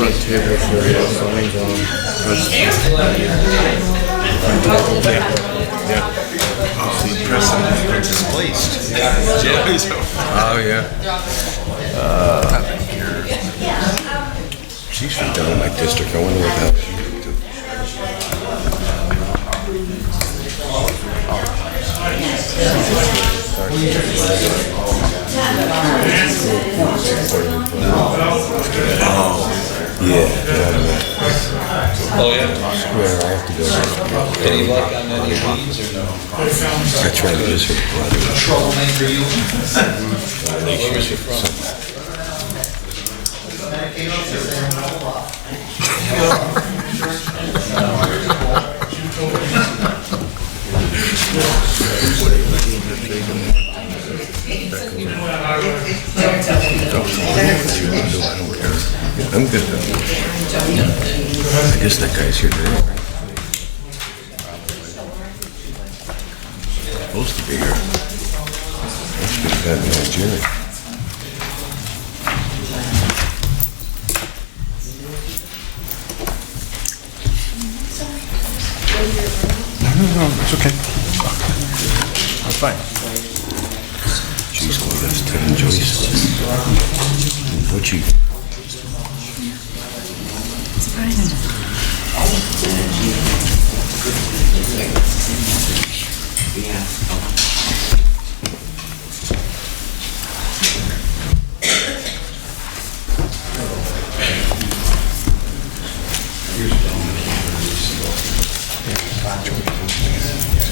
front table for your signs on. Yeah. See, precedent is placed. Oh, yeah. She's from down in my district. I wonder what that would do. Yeah. Oh, yeah? Square, I have to go. Any luck on any of these or no? I tried to visit her brother. Troublemaker you? Where was you from? I'm good though. I guess that guy's here today, right? Supposed to be here. Must be that Jerry. No, it's okay. I'm fine. She's going to have to enjoy yourself. What you?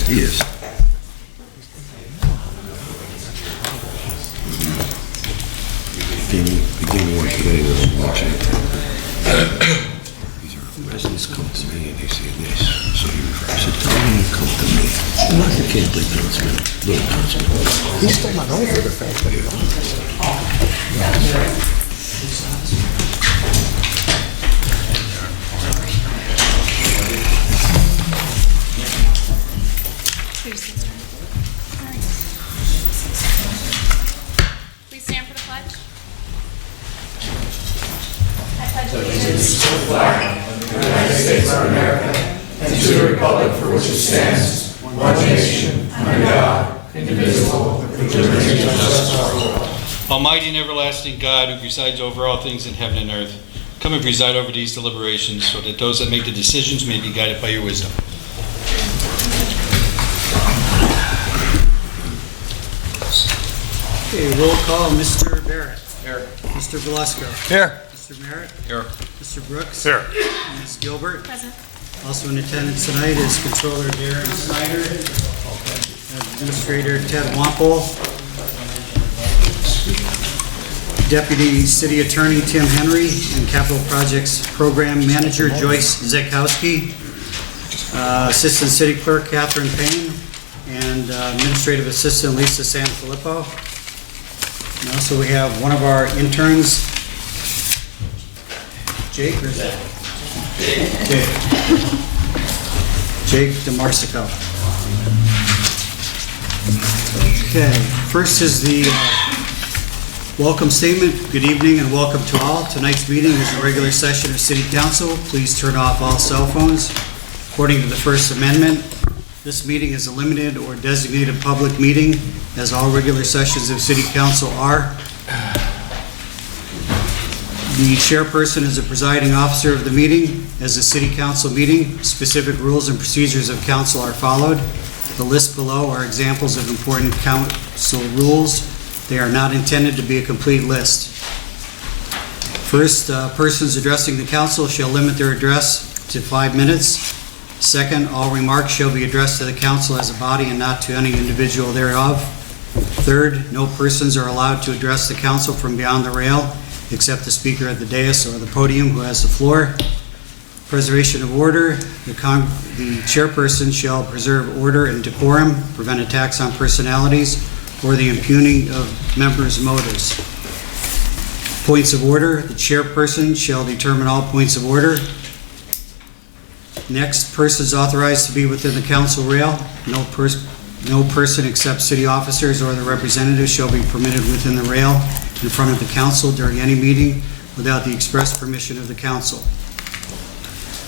He is. He gave me one today that I mentioned. These are residents come to me and they say this. So he said, tell them to come to me. I can't believe that it's been a little announcement. He's still not over the fact that Please stand for the pledge. Allegiance to the flag of the United States of America and to the republic for which it stands, one nation, under God, indivisible, with liberty and justice for all. Almighty and everlasting God, who presides over all things in heaven and earth, come and preside over these deliberations so that those that make the decisions may be guided by your wisdom. Okay, roll call, Mr. Barrett. Here. Mr. Velasco. Here. Mr. Merritt. Here. Mr. Brooks. Here. Ms. Gilbert. Present. Also in attendance tonight is Controller Darren Snyder, Administrator Ted Wampel, Deputy City Attorney Tim Henry, and Capital Projects Program Manager Joyce Zekowski, Assistant City Clerk Catherine Payne, and Administrative Assistant Lisa Sanfilippo. And also we have one of our interns, Jake, or is that? Jake DeMarsico. Okay, first is the welcome statement. Good evening and welcome to all. Tonight's meeting is a regular session of City Council. Please turn off all cell phones. According to the First Amendment, this meeting is a limited or designated public meeting, as all regular sessions of City Council are. The chairperson is the presiding officer of the meeting. As a City Council meeting, specific rules and procedures of council are followed. The list below are examples of important council rules. They are not intended to be a complete list. First, persons addressing the council shall limit their address to 5 minutes. Second, all remarks shall be addressed to the council as a body and not to any individual thereof. Third, no persons are allowed to address the council from beyond the rail, except the speaker at the dais or the podium who has the floor. Preservation of order. The chairperson shall preserve order and decorum, prevent attacks on personalities, or the impugning of members' motives. Points of order. The chairperson shall determine all points of order. Next, persons authorized to be within the council rail. No person except city officers or their representatives shall be permitted within the rail in front of the council during any meeting without the express permission of the council.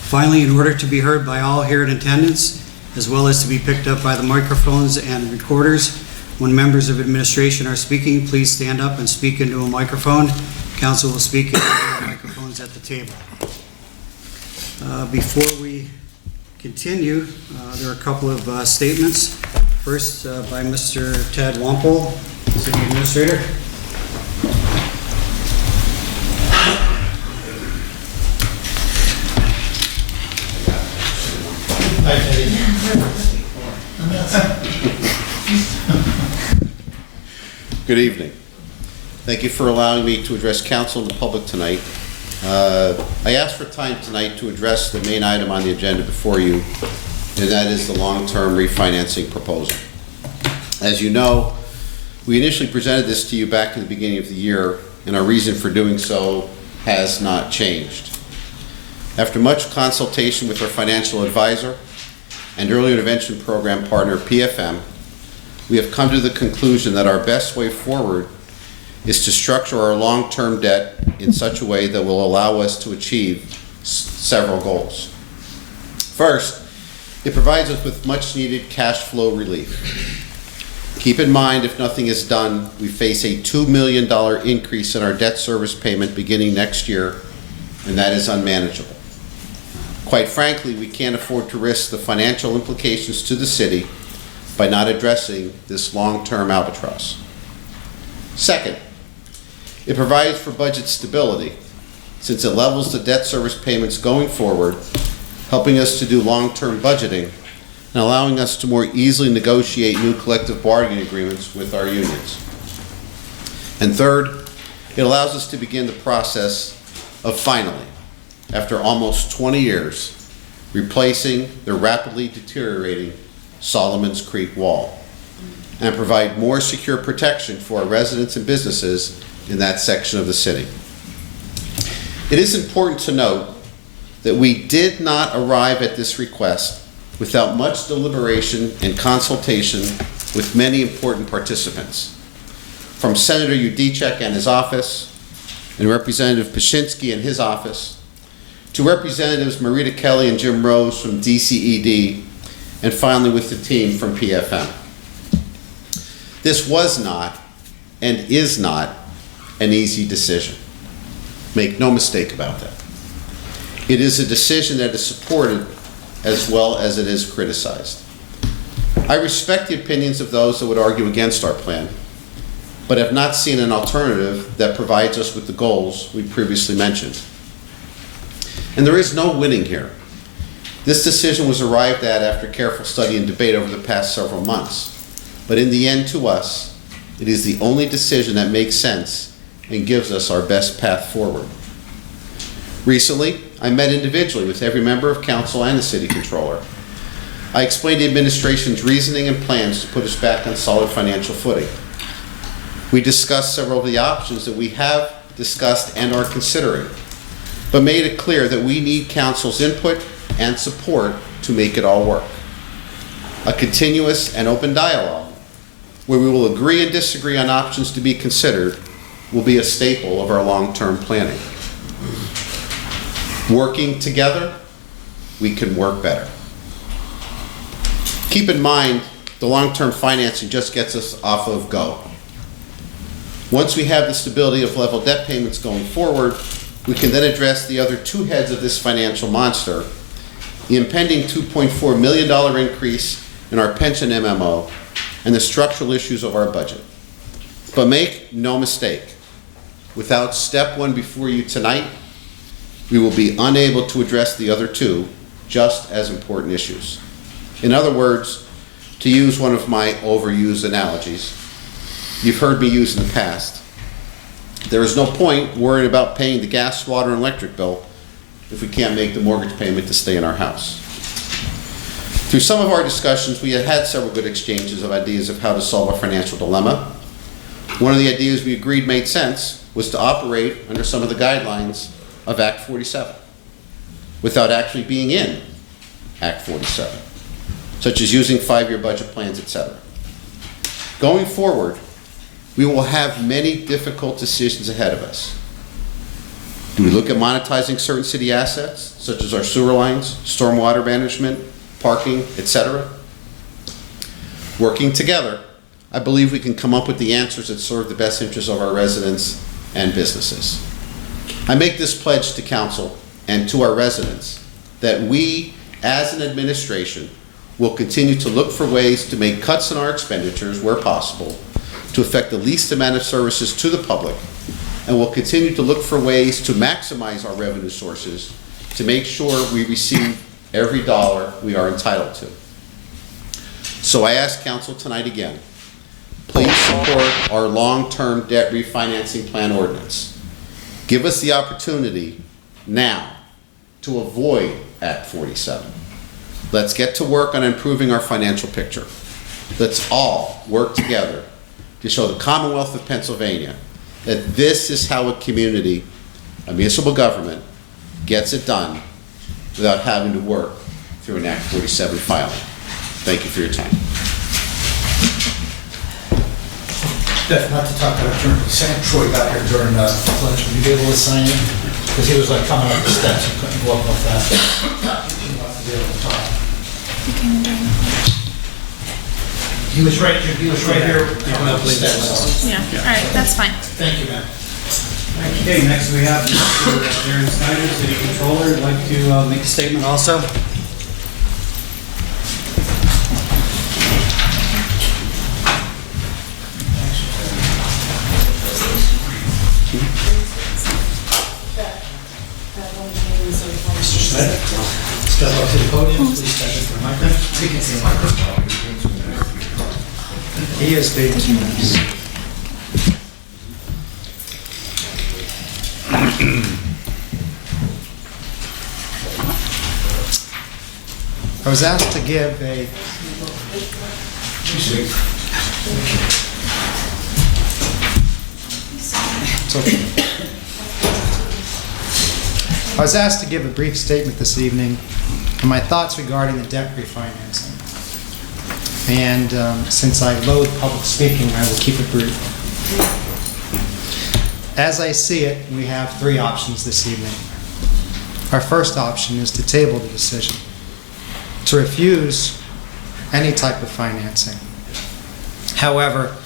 Finally, in order to be heard by all here in attendance, as well as to be picked up by the microphones and recorders, when members of administration are speaking, please stand up and speak into a microphone. Council will speak into the microphones at the table. Before we continue, there are a couple of statements. First, by Mr. Ted Wampole, City Administrator. Hi, Teddy. Good evening. Thank you for allowing me to address council and the public tonight. I asked for time tonight to address the main item on the agenda before you, and that is the long-term refinancing proposal. As you know, we initially presented this to you back at the beginning of the year, and our reason for doing so has not changed. After much consultation with our financial advisor and early intervention program partner, PFM, we have come to the conclusion that our best way forward is to structure our long-term debt in such a way that will allow us to achieve several goals. First, it provides us with much-needed cash flow relief. Keep in mind, if nothing is done, we face a $2 million increase in our debt service payment beginning next year, and that is unmanageable. Quite frankly, we can't afford to risk the financial implications to the city by not addressing this long-term albatross. Second, it provides for budget stability, since it levels the debt service payments going forward, helping us to do long-term budgeting and allowing us to more easily negotiate new collective bargaining agreements with our unions. And third, it allows us to begin the process of finally, after almost 20 years, replacing the rapidly deteriorating Solomon's Creek Wall and provide more secure protection for our residents and businesses in that section of the city. It is important to note that we did not arrive at this request without much deliberation and consultation with many important participants, from Senator Udicek and his office, and Representative Pashinsky and his office, to Representatives Marita Kelly and Jim Rose from DCED, and finally with the team from PFM. This was not and is not an easy decision. Make no mistake about that. It is a decision that is supported as well as it is criticized. I respect the opinions of those that would argue against our plan, but have not seen an alternative that provides us with the goals we previously mentioned. And there is no winning here. This decision was arrived at after careful study and debate over the past several months. But in the end, to us, it is the only decision that makes sense and gives us our best path forward. Recently, I met individually with every member of council and the city controller. I explained the administration's reasoning and plans to put us back on solid financial footing. We discussed several of the options that we have discussed and are considering, but made it clear that we need council's input and support to make it all work. A continuous and open dialogue where we will agree and disagree on options to be considered will be a staple of our long-term planning. Working together, we can work better. Keep in mind, the long-term financing just gets us off of go. Once we have the stability of level debt payments going forward, we can then address the other two heads of this financial monster, the impending $2.4 million increase in our pension MMO and the structural issues of our budget. But make no mistake, without step one before you tonight, we will be unable to address the other two just as important issues. In other words, to use one of my overused analogies, you've heard me use in the past, there is no point worrying about paying the gas, water, and electric bill if we can't make the mortgage payment to stay in our house. Through some of our discussions, we have had several good exchanges of ideas of how to solve our financial dilemma. One of the ideas we agreed made sense was to operate under some of the guidelines of Act 47 without actually being in Act 47, such as using 5-year budget plans, etc. Going forward, we will have many difficult decisions ahead of us. Do we look at monetizing certain city assets, such as our sewer lines, stormwater management, parking, etc.? Working together, I believe we can come up with the answers that serve the best interests of our residents and businesses. I make this pledge to council and to our residents that we, as an administration, will continue to look for ways to make cuts in our expenditures where possible to affect the least amount of services to the public, and will continue to look for ways to maximize our revenue sources to make sure we receive every dollar we are entitled to. So I ask council tonight again, please support our long-term debt refinancing plan ordinance. Give us the opportunity now to avoid Act 47. Let's get to work on improving our financial picture. Let's all work together to show the Commonwealth of Pennsylvania that this is how a community, a municipal government, gets it done without having to work through an Act 47 filing. Thank you for your time. Beth, not to talk about during, Troy got here during lunch, would you be able to sign in? Because he was like coming up the steps, he couldn't go up real fast. He wanted to be able to talk. You came in during the pledge. He was right here coming up the steps. Yeah, all right, that's fine. Thank you, man. Okay, next we have Mr. Darren Snyder, City Controller, would like to make a statement also. Mr. Snyder, step up to the podium, please step in for the microphone. We can see the microphone. He is big. I was asked to give a I was asked to give a brief statement this evening on my thoughts regarding the debt refinancing. And since I loathe public speaking, I will keep it brief. As I see it, we have three options this evening. Our first option is to table the decision, to refuse any type of financing. However,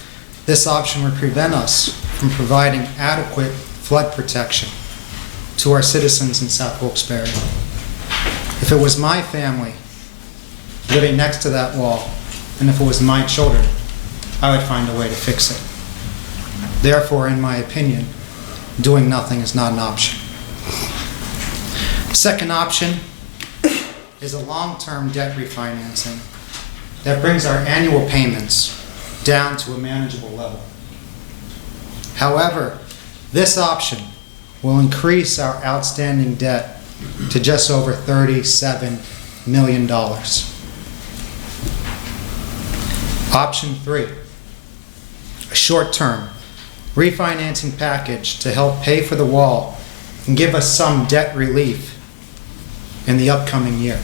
this option would prevent us from providing adequate flood protection to our citizens in South Wilkes-Barre. If it was my family living next to that wall, and if it was my children, I would find a way to fix it. Therefore, in my opinion, doing nothing is not an option. Second option is a long-term debt refinancing that brings our annual payments down to a manageable level. However, this option will increase our outstanding debt to just over $37 million. Option 3, a short-term refinancing package to help pay for the wall and give us some debt relief in the upcoming year.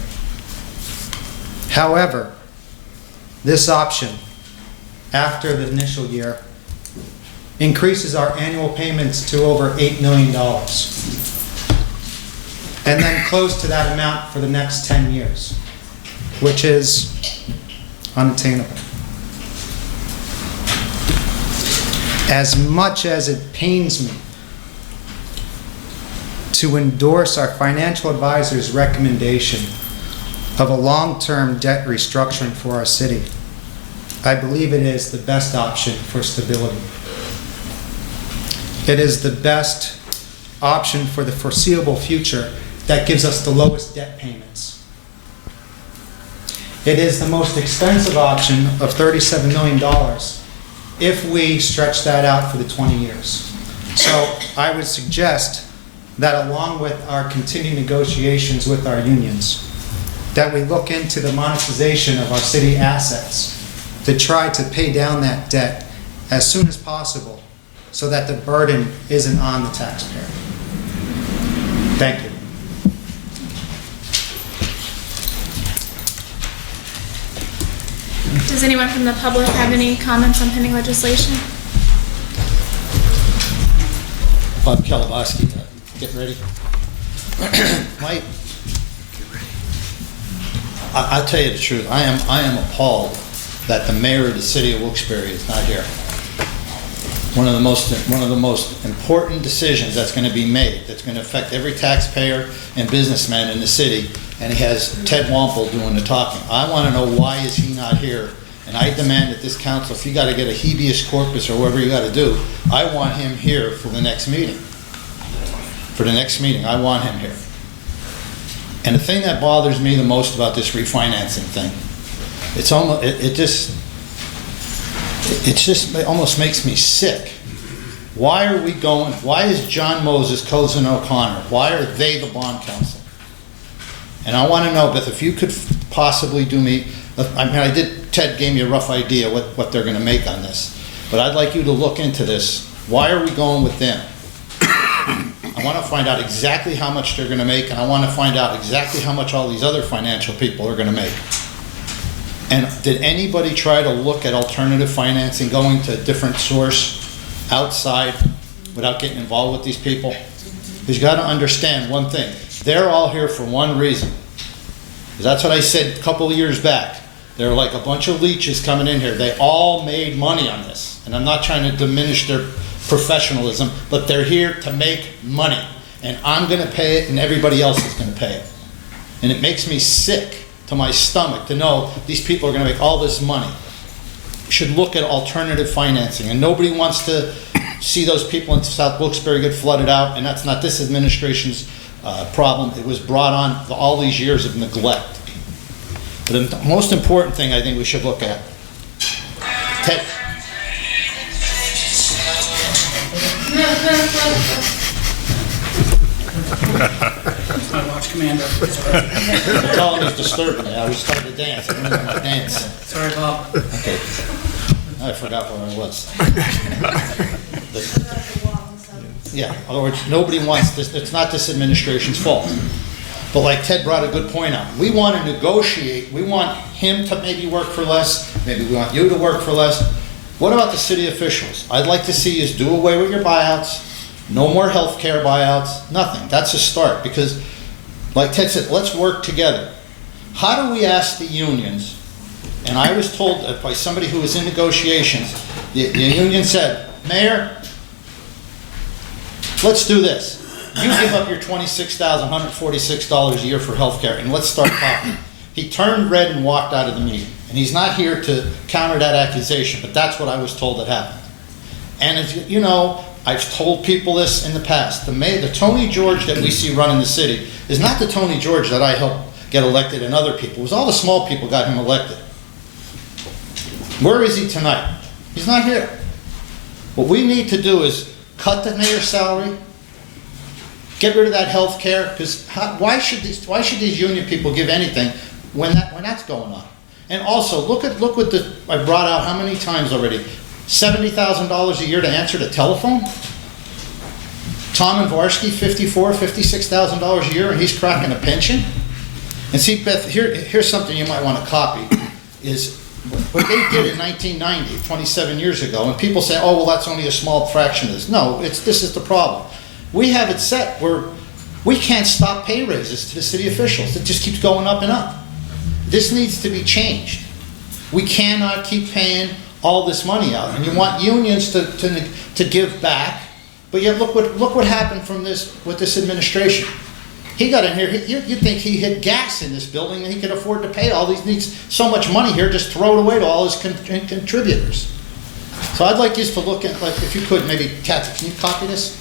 However, this option, after the initial year, increases our annual payments to over $8 million, and then close to that amount for the next 10 years, which is unattainable. As much as it pains me to endorse our financial advisor's recommendation of a long-term debt restructuring for our city, I believe it is the best option for stability. It is the best option for the foreseeable future that gives us the lowest debt payments. It is the most expensive option of $37 million if we stretch that out for the 20 years. So I would suggest that along with our continued negotiations with our unions, that we look into the monetization of our city assets to try to pay down that debt as soon as possible so that the burden isn't on the taxpayer. Thank you. Does anyone from the public have any comments on pending legislation? Bob Kalabowski, Get ready. I'll tell you the truth. I am appalled that the mayor of the city of Wilkes-Barre is not here. One of the most important decisions that's going to be made, that's going to affect every taxpayer and businessman in the city, and he has Ted Wampel doing the talking. I want to know why is he not here, and I demand that this council, if you got to get a habeas corpus or whatever you got to do, I want him here for the next meeting. For the next meeting, I want him here. And the thing that bothers me the most about this refinancing thing, it almost makes me sick. Why are we going, why is John Moses, Cozen O'Connor, why are they the bond counsel? And I want to know, Beth, if you could possibly do me, Ted gave me a rough idea what they're going to make on this, but I'd like you to look into this. Why are we going with them? I want to find out exactly how much they're going to make, and I want to find out exactly how much all these other financial people are going to make. And did anybody try to look at alternative financing, going to a different source outside without getting involved with these people? Because you got to understand one thing. They're all here for one reason. Because that's what I said a couple of years back. They're like a bunch of leeches coming in here. They all made money on this. And I'm not trying to diminish their professionalism, but they're here to make money. And I'm going to pay it, and everybody else is going to pay it. And it makes me sick to my stomach to know these people are going to make all this money. We should look at alternative financing, and nobody wants to see those people in South Wilkes-Barre get flooded out, and that's not this administration's problem. It was brought on all these years of neglect. But the most important thing I think we should look at, Ted. My watch commander. Tell him he's disturbing me. I was starting to dance. I didn't know my dance. Sorry, Bob. Okay. I forgot where I was. Yeah, in other words, nobody wants this. It's not this administration's fault. But like Ted brought a good point out, we want to negotiate. We want him to maybe work for less. Maybe we want you to work for less. What about the city officials? I'd like to see is do away with your buyouts. No more health care buyouts. Nothing. That's a start. Because like Ted said, let's work together. How do we ask the unions? And I was told by somebody who was in negotiations, the union said, Mayor, let's do this. You give up your $26,146 a year for health care, and let's start talking. He turned red and walked out of the meeting. And he's not here to counter that accusation, but that's what I was told that happened. And as you know, I've told people this in the past. The Tony George that we see running the city is not the Tony George that I helped get elected and other people. It was all the small people got him elected. Where is he tonight? He's not here. What we need to do is cut the mayor's salary, get rid of that health care, because why should these union people give anything when that's going on? And also, look what I brought out how many times already. $70,000 a year to answer the telephone? Tom and Varsky, $56,000 a year, and he's cracking a pension? And see, Beth, here's something you might want to copy, is what they did in 1990, 27 years ago, and people say, oh, well, that's only a small fraction of this. No, this is the problem. We have it set where we can't stop pay raises to the city officials. It just keeps going up and up. This needs to be changed. We cannot keep paying all this money out. And you want unions to give back, but yet look what happened with this administration. He got in here, you'd think he hit gas in this building and he could afford to pay all these, needs so much money here, just throw it away to all his contributors. So I'd like you to look at, like, if you could, maybe, Kathy, can you copy this?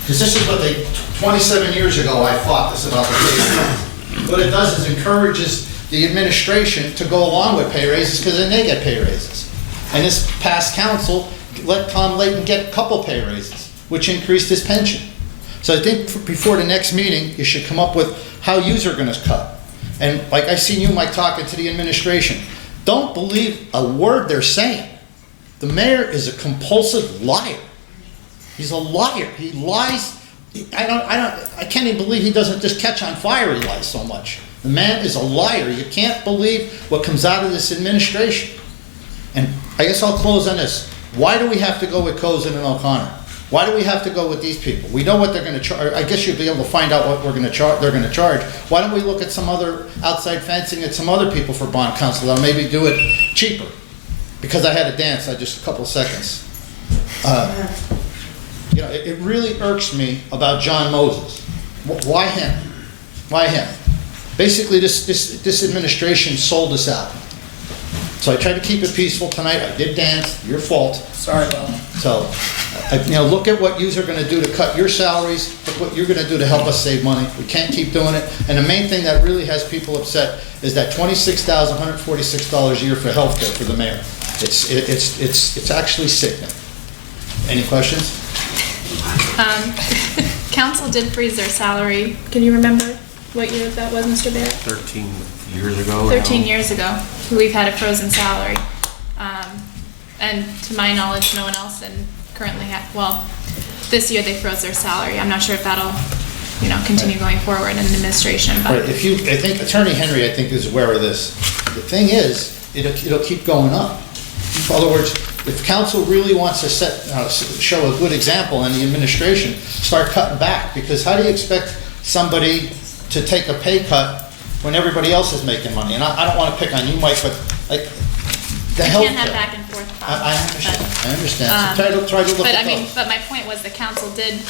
Because this is what 27 years ago I fought this about the pay raise. What it does is encourages the administration to go along with pay raises because then they get pay raises. And this past council let Tom Layton get a couple pay raises, which increased his pension. So I think before the next meeting, you should come up with how yous are going to cut. And like I seen you, Mike, talking to the administration, don't believe a word they're saying. The mayor is a compulsive liar. He's a liar. He lies. I can't even believe he doesn't just catch on fire. He lies so much. The man is a liar. You can't believe what comes out of this administration. And I guess I'll close on this. Why do we have to go with Cozen and O'Connor? Why do we have to go with these people? We know what they're gonna charge. I guess you'll be able to find out what they're gonna charge. Why don't we look at some other outside fencing at some other people for bond counsel that'll maybe do it cheaper? Because I had to dance, just a couple of seconds. You know, it really irks me about John Moses. Why him? Why him? Basically, this administration sold us out. So I tried to keep it peaceful tonight. I did dance. Your fault. Sorry, Bob. So, you know, look at what yous are going to do to cut your salaries. Look what you're going to do to help us save money. We can't keep doing it. And the main thing that really has people upset is that $26,146 a year for health care for the mayor. It's actually sickening. Any questions? Council did freeze their salary. Can you remember what year that was, Mr. Barrett? 13 years ago. 13 years ago. We've had a frozen salary. And to my knowledge, no one else currently well, this year they froze their salary. I'm not sure if that'll, continue going forward in administration, but. Right, I think Attorney Henry, is aware of this. The thing is, it'll keep going up. In other words, if council really wants to show a good example in the administration, start cutting back, because how do you expect somebody to take a pay cut when everybody else is making money? And I don't want to pick on you, Mike, but like the health. You can't have back and forth. I understand. So try to look but at but my point was the council did,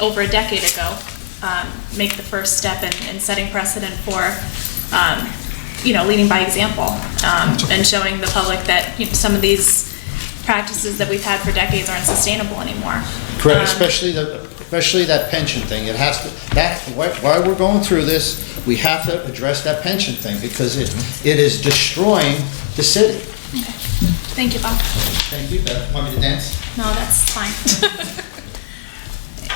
over a decade ago, make the first step in setting precedent for, leading by example, and showing the public that some of these practices that we've had for decades aren't sustainable anymore. Correct, especially that pension thing. It has to. While we're going through this, we have to address that pension thing because it is destroying the city. Okay. Thank you, Bob. Thank you, Beth. Want me to dance? No, that's fine.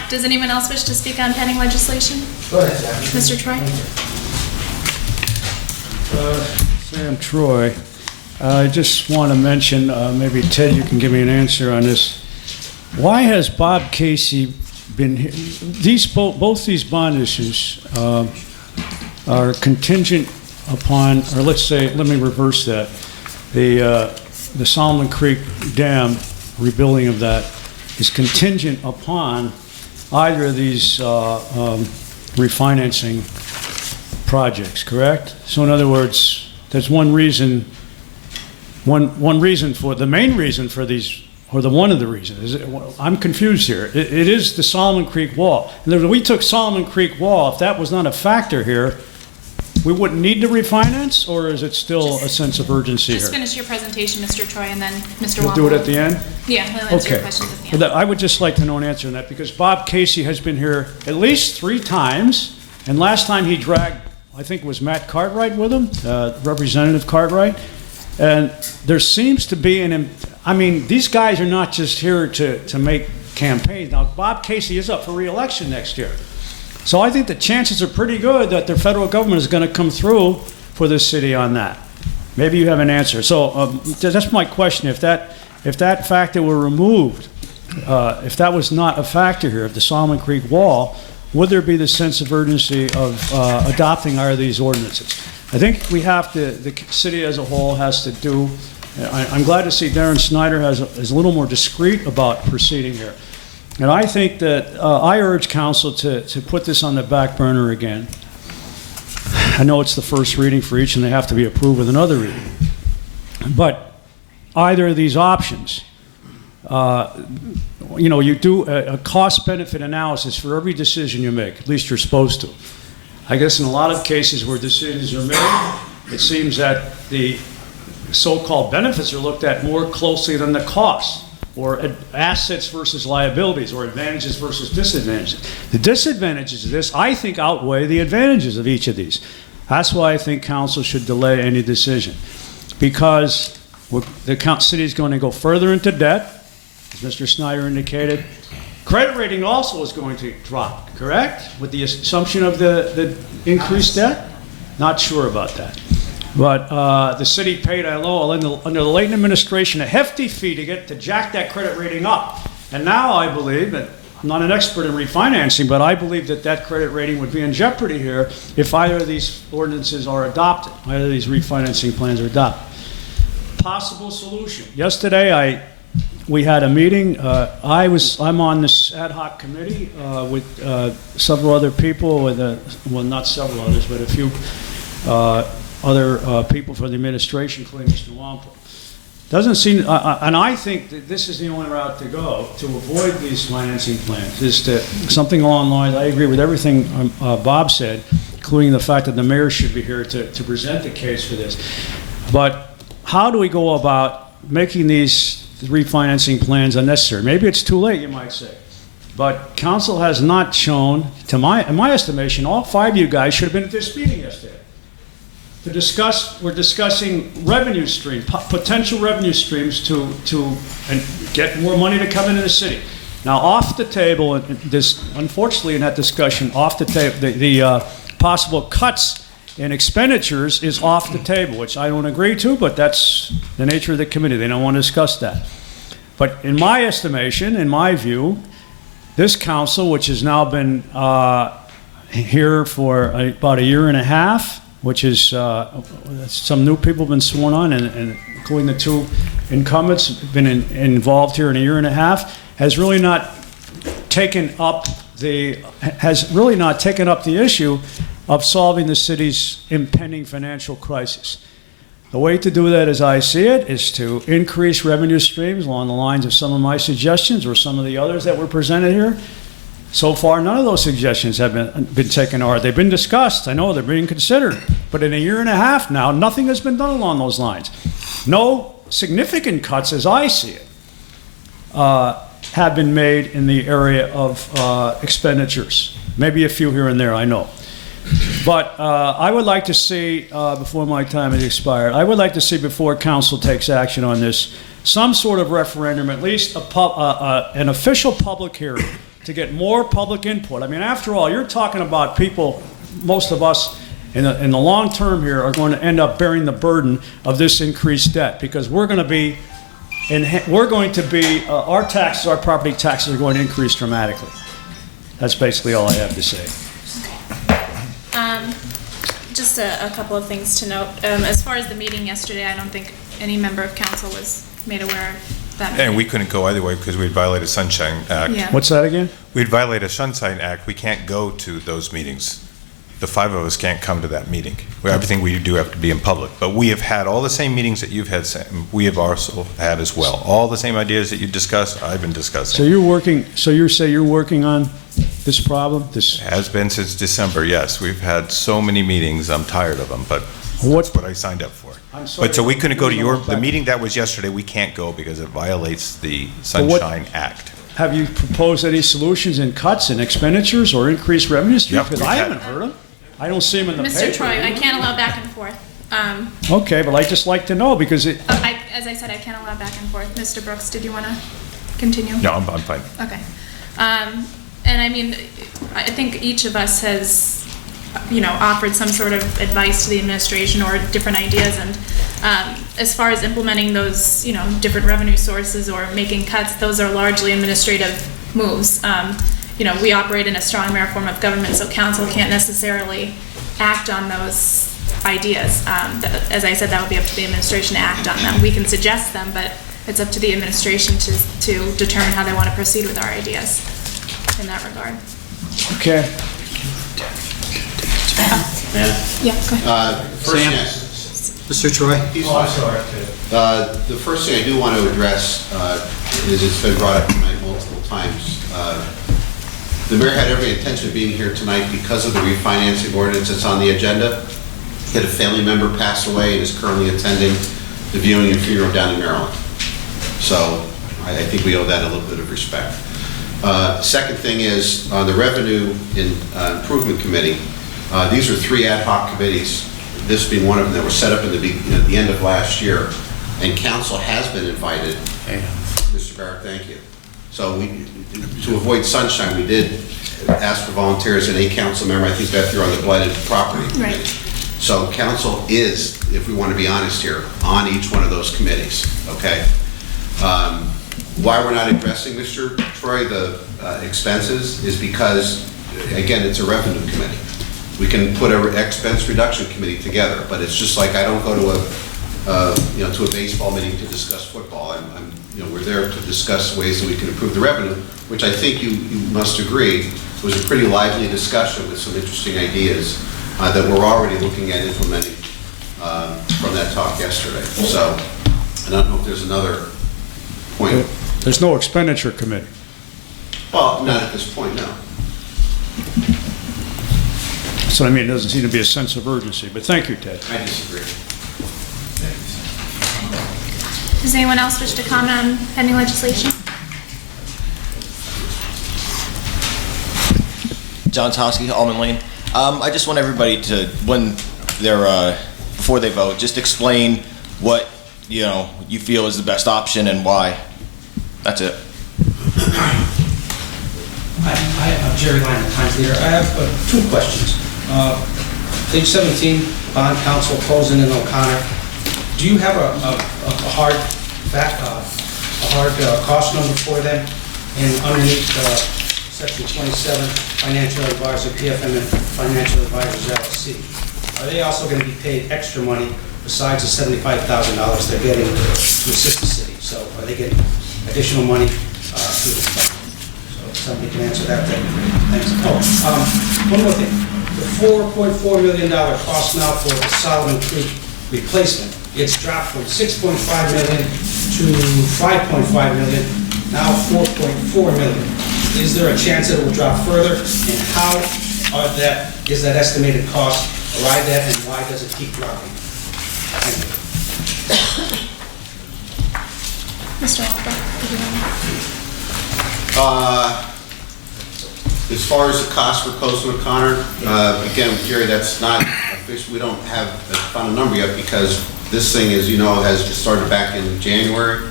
Does anyone else wish to speak on pending legislation? Go ahead, Zach. Mr. Troy? Sam Troy. I just want to mention, maybe Ted, you can give me an answer on this. Why has Bob Casey been, both these bond issues are contingent upon, or let me reverse that. The Solomon Creek Dam, rebuilding of that, is contingent upon either of these refinancing projects, correct? So in other words, there's one reason for, the main reason for these, or one of the reasons, I'm confused here. It is the Solomon Creek Wall. And if we took Solomon Creek Wall, if that was not a factor here, we wouldn't need to refinance, or is it still a sense of urgency here? Just finish your presentation, Mr. Troy, and then Mr. We'll Wong. do it at the end? Yeah, he'll answer your questions at the end. Well, I would just like to know an answer on that, because Bob Casey has been here at least 3 times, and last time he dragged, I think it was Matt Cartwright with him, Representative Cartwright, and there seems to be these guys are not just here to make campaigns. Now, Bob Casey is up for re-election next year. So I think the chances are pretty good that the federal government is going to come through for this city on that. Maybe you have an answer. So that's my question. If that factor were removed, if that was not a factor here, if the Solomon Creek Wall, would there be the sense of urgency of adopting either of these ordinances? I think we have to, the city as a whole has to do, I'm glad to see Darren Snyder is a little more discreet about proceeding here. And I think that I urge council to put this on the back burner again. I know it's the first reading for each and they have to be approved with another reading. But either of these options, you do a cost-benefit analysis for every decision you make, at least you're supposed to. I guess in a lot of cases where decisions are made, it seems that the so-called benefits are looked at more closely than the costs, or assets versus liabilities, or advantages versus disadvantages. The disadvantages of this, I think, outweigh the advantages of each of these. That's why I think council should delay any decision, because the city is going to go further into debt, as Mr. Snyder indicated. Credit rating also is going to drop, correct? With the assumption of the increased debt? Not sure about that. But the city paid, under the Layton administration, a hefty fee to jack that credit rating up. And now I believe, and I'm not an expert in refinancing, but I believe that credit rating would be in jeopardy here if either of these ordinances are adopted, either of these refinancing plans are adopted. Possible solution. Yesterday I we had a meeting. I'm on this ad hoc committee with several other people, well, not several others, but a few other people from the administration, including Mr. Wampel. Doesn't seem, and I think that this is the only route to go to avoid these financing plans, is to something along the lines. I agree with everything Bob said, including the fact that the mayor should be here to present the case for this. But how do we go about making these refinancing plans unnecessary? Maybe it's too late, you might say. But council has not shown, in my estimation, all 5 of you guys should have been at this meeting yesterday. We're discussing revenue streams, potential revenue streams to get more money to come into the city. Now, off the table, unfortunately, in that discussion, off the table, the possible cuts in expenditures is off the table, which I don't agree to, but that's the nature of the committee. They don't want to discuss that. But in my estimation, in my view, this council, which has now been here for about a year and a half, which is some new people have been sworn on, and including the 2 incumbents been involved here in a year and a half, has really not taken up the issue of solving the city's impending financial crisis. The way to do that, as I see it, is to increase revenue streams along the lines of some of my suggestions or some of the others that were presented here. So far, none of those suggestions have been taken, or they've been discussed. I know they're being considered. But in a year and a half now, nothing has been done along those lines. No significant cuts, as I see it, have been made in the area of expenditures. Maybe a few here and there, I know. But I would like to see, before my time has expired, I would like to see before council takes action on this, some sort of referendum, at least an official public hearing, to get more public input. I mean, after all, you're talking about people, most of us in the long term here are going to end up bearing the burden of this increased debt, because we're going to be, our taxes, our property taxes are going to increase dramatically. That's basically all I have to say. Just a couple of things to note. As far as the meeting yesterday, I don't think any member of council was made aware of that meeting. And we couldn't go either way because we'd violate a Sunshine Act. Yeah. What's that again? We'd violate a Sunshine Act. We can't go to those meetings. The 5 of us can't come to that meeting. Everything we do have to be in public. But we have had all the same meetings that you've had, Sam. We have also had as well. All the same ideas that you discussed, I've been discussing. So you say you're working on this problem? Has been since December, yes. We've had so many meetings, I'm tired of them, but that's what I signed up for. I'm sorry, But so we couldn't go to the meeting that was yesterday, we can't go because it violates the Sunshine Act. Have you proposed any solutions in cuts in expenditures or increased revenue streams? Yep, Because I haven't heard them. I don't see them in the paper. Mr. Troy, I can't allow back and forth. Okay, but I'd just like to know because as I said, I can't allow back and forth. Mr. Brooks, did you want to continue? No, I'm fine. Okay. And I mean, I think each of us has, offered some sort of advice to the administration or different ideas. And as far as implementing those, different revenue sources or making cuts, those are largely administrative moves. We operate in a strong mayor form of government, so council can't necessarily act on those ideas. As I said, that would be up to the administration to act on them. We can suggest them, but it's up to the administration to determine how they want to proceed with our ideas in that regard. okay. Yeah, go ahead. Mr. Troy? The first thing I do want to address is it's been brought up tonight multiple times. The mayor had every intention of being here tonight because of the refinancing ordinance that's on the agenda. He had a family member pass away and is currently attending the viewing and funeral down in Maryland. So I think we owe that a little bit of respect. Second thing is on the Revenue Improvement Committee. These are 3 ad hoc committees, this being one of them that was set up at the end of last year. And council has been invited. Mr. Barrett, thank you. So to avoid sunshine, we did ask for volunteers and a council member. I think, Beth, you're on the blighted property committee. Right. So council is, if we want to be honest here, on each one of those committees, okay? Why we're not addressing, Mr. Troy, the expenses is because, again, it's a revenue committee. We can put an expense reduction committee together, but it's just like I don't go to a baseball meeting to discuss football. I'm we're there to discuss ways that we can improve the revenue, which I think you must agree was a pretty lively discussion with some interesting ideas that we're already looking at implementing from that talk yesterday. So I don't know if there's another point. There's no expenditure committee. Well, not at this point, no. So, I mean, it doesn't seem to be a sense of urgency, but thank you, Ted. I disagree. Does anyone else wish to comment on pending legislation? John Toski, Almond Lane. I just want everybody to, when they're, before they vote, just explain what, you feel is the best option and why. That's it. I'm Jerry Lyon, Times Leader. I have 2 questions. Page 17, bond counsel Posen and O'Connor. Do you have a hard cost number for them? And underneath section 27, financial advisor, PFM and financial advisors LLC. Are they also going to be paid extra money besides the $75,000 they're getting to assist the city? So are they getting additional money through this fund? So if somebody can answer that, then thanks. One more thing. The $4.4 million cost now for the Solomon Creek replacement, it's dropped from $6.5 million to $5.5 million, now $4.4 million. Is there a chance that it will drop further? And how is that estimated cost arrived at, and why does it keep dropping? Thank you. Mr. Walker? As far as the cost for Posen O'Connor, again, Jerry, that's not official. We don't have a final number yet because this thing, as you know, has started back in January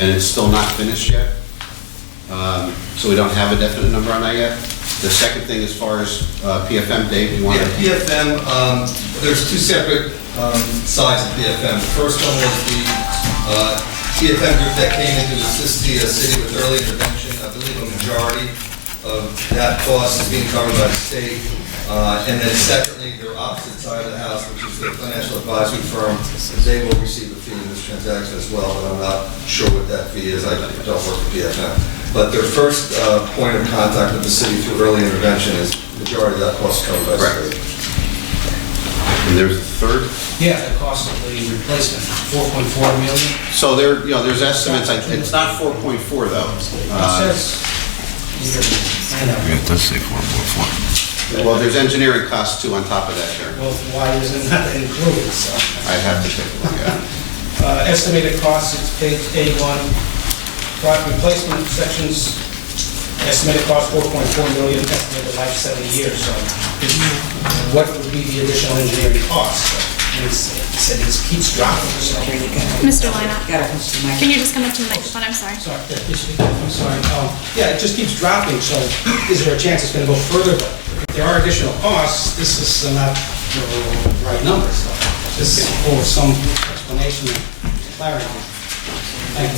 and it's still not finished yet. So we don't have a definite number on that yet. The second thing, as far as PFM, Dave, you want to? Yeah, PFM, there's 2 separate sides of PFM. The first one was the PFM group that came in to assist the city with early intervention. I believe a majority of that cost is being covered by the state. And then secondly, their opposite side of the house, which is the financial advisory firm, they will receive a fee in this transaction as well, but I'm not sure what that fee is. I don't work for PFM. But their first point of contact with the city through early intervention is the majority of that cost covered by the state. And there's a third? Yeah, the cost of the replacement, $4.4 million. So there's estimates. It's not 4.4 though. It says, I know. Yeah, it does say 4.4. Well, there's engineering costs too on top of that, Jerry. Well, why isn't that included? So, I have to take a look at it. estimated costs, it's page A1, product replacement sections, estimated cost $4.4 million, estimated life 70 years. So, what would be the additional engineering cost? It said it keeps dropping. So. Mr. Lina, can you just come up to the microphone? I'm sorry. Sorry, I'm sorry. Yeah, it just keeps dropping. So, is there a chance it's going to go further? But if there are additional costs, this is not the right number. So, this is for some explanation and clarity. Thank you.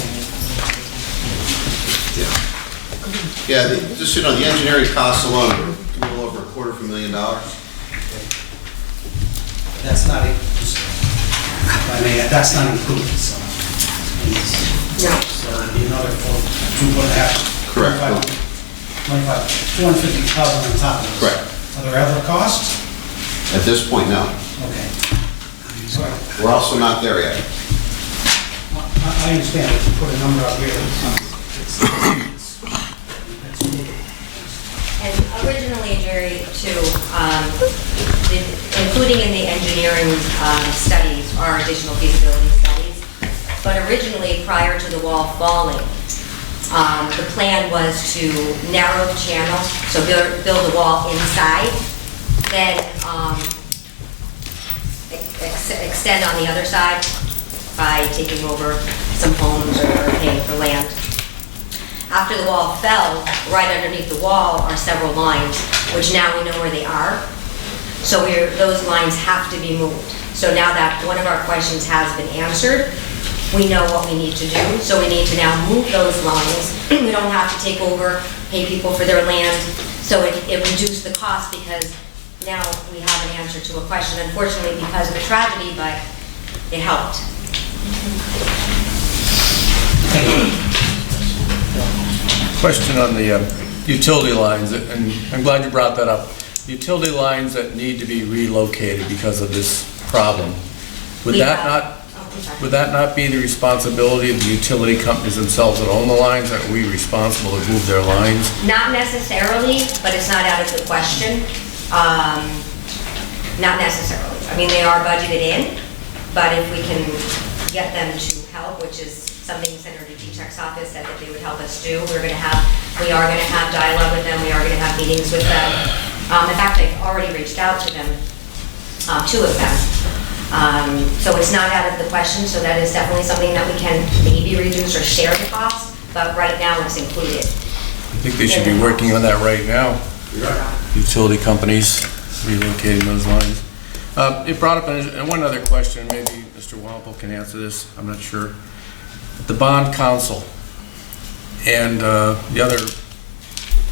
Yeah, just so you know, the engineering costs alone are a little over $250,000. That's not it. That's not included. So, Yeah. so it'd be another 2.5. Correct. 250,000 on top of this. Correct. Are there other costs? At this point, no. Okay. Sorry. We're also not there yet. I understand, but you put a number out here. And originally, Jerry, too, including in the engineering studies are additional feasibility studies. But originally, prior to the wall falling, the plan was to narrow the channel, so build a wall inside, then extend on the other side by taking over some homes or paying for land. After the wall fell, right underneath the wall are several lines, which now we know where they are. So those lines have to be moved. So now that one of our questions has been answered, we know what we need to do. So we need to now move those lines. We don't have to take over, pay people for their land. So it reduced the cost because now we have an answer to a question. Unfortunately, because of the tragedy, but it helped. Thank you. Question on the utility lines, and I'm glad you brought that up. Utility lines that need to be relocated because of this problem. Would that not be the responsibility of the utility companies themselves that own the lines? Are we responsible to move their lines? Not necessarily, but it's not out of the question. Not necessarily. I mean, they are budgeted in, but if we can get them to help, which is something Senator G-Tech's office said that they would help us do, we are going to have dialogue with them. We are going to have meetings with them. In fact, I've already reached out to them, two of them. So it's not out of the question, so that is definitely something that we can maybe reduce or share the cost, but right now it's included. I think they should be working on that right now. Utility companies relocating those lines. It brought up one other question, maybe Mr. Wampel can answer this, I'm not sure. The bond council and the other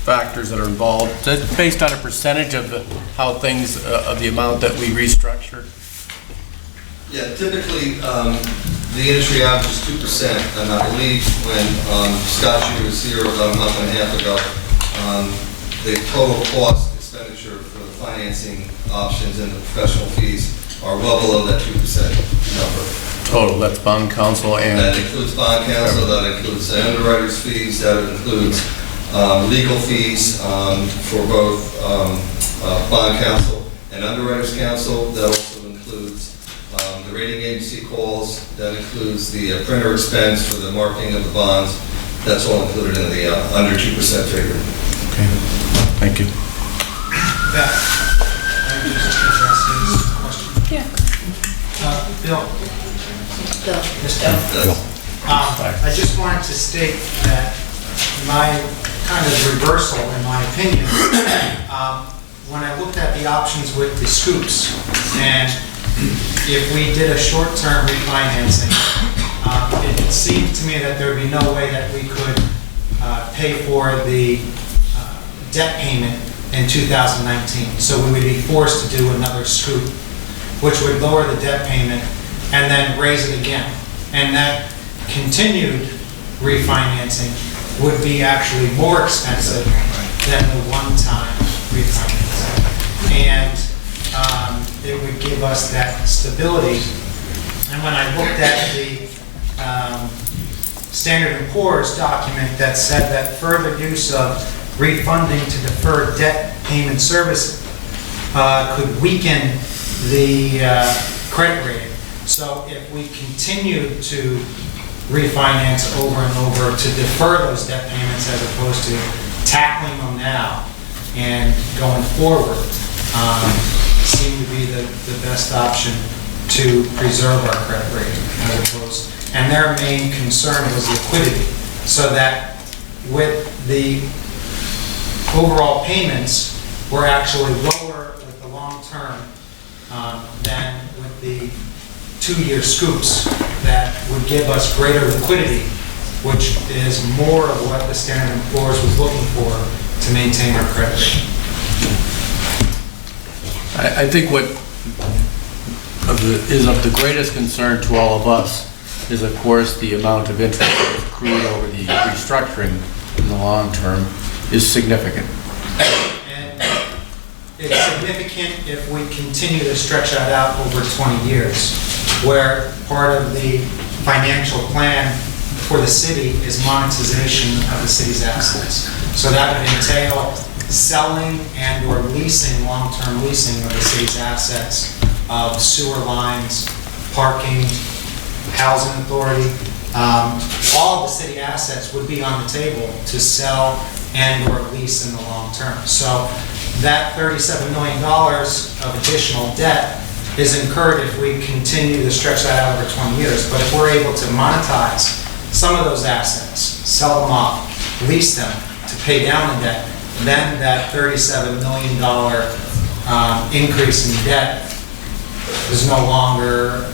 factors that are involved, is that based on a percentage of how things, of the amount that we restructure? Yeah, typically, the industry average is 2%, and I believe when Scott Jr. was here about a month and a half ago, the total cost expenditure for the financing options and the professional fees are well below that 2% number. Total, that's bond counsel and... That includes bond counsel, that includes underwriters' fees, that includes legal fees for both bond counsel and underwriters' counsel. That also includes the rating agency calls. That includes the printer expense for the marketing of the bonds. That's all included in the under 2% figure. Okay, thank you. Yeah. Bill. I just wanted to state that my kind of reversal in my opinion, when I looked at the options with the scoops, and if we did a short-term refinancing, it seemed to me that there would be no way that we could pay for the debt payment in 2019. So we would be forced to do another scoop, which would lower the debt payment and then raise it again. And that continued refinancing would be actually more expensive than the one-time refinancing. And it would give us that stability. And when I looked at the Standard & Poor's document that said that further use of refunding to deferred debt payment service could weaken the credit rating. So if we continue to refinance over and over to defer those debt payments as opposed to tackling them now and going forward, seem to be the best option to preserve our credit rating as opposed. And their main concern was liquidity, so that with the overall payments were actually lower with the long term than with the 2-year scoops that would give us greater liquidity, which is more of what the Standard & Poor's was looking for to maintain our credit rating. I think what is of the greatest concern to all of us is, of course, the amount of interest that's accrued over the restructuring in the long term is significant. And it's significant if we continue to stretch that out over 20 years, where part of the financial plan for the city is monetization of the city's assets. So that would entail selling and or leasing, long-term leasing of the city's assets of sewer lines, parking, housing authority. All of the city assets would be on the table to sell and or lease in the long term. So that $37 million of additional debt is incurred if we continue to stretch that out over 20 years. But if we're able to monetize some of those assets, sell them off, lease them to pay down the debt, then that $37 million increase in debt is no longer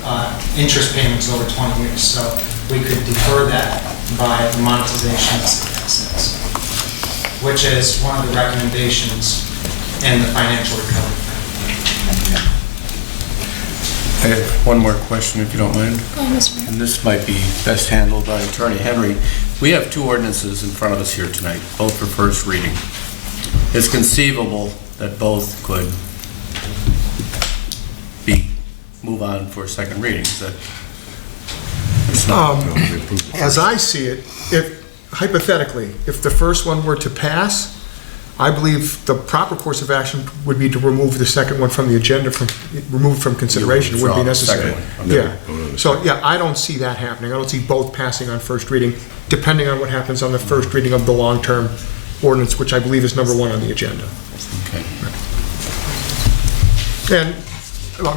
interest payments over 20 years. So we could defer that by the monetization of city assets, which is one of the recommendations in the financial recovery plan. I have one more question, if you don't mind. Go ahead, Mr. Mayor. And this might be best handled by Attorney Henry. We have two ordinances in front of us here tonight, both for first reading. It's conceivable that both could move on for a second reading. Is that? As I see it, if hypothetically, if the first one were to pass, I believe the proper course of action would be to remove the second one from the agenda, remove from consideration. It wouldn't be necessary. Yeah. So, yeah, I don't see that happening. I don't see both passing on first reading, depending on what happens on the first reading of the long-term ordinance, which I believe is number 1 on the agenda. Okay. And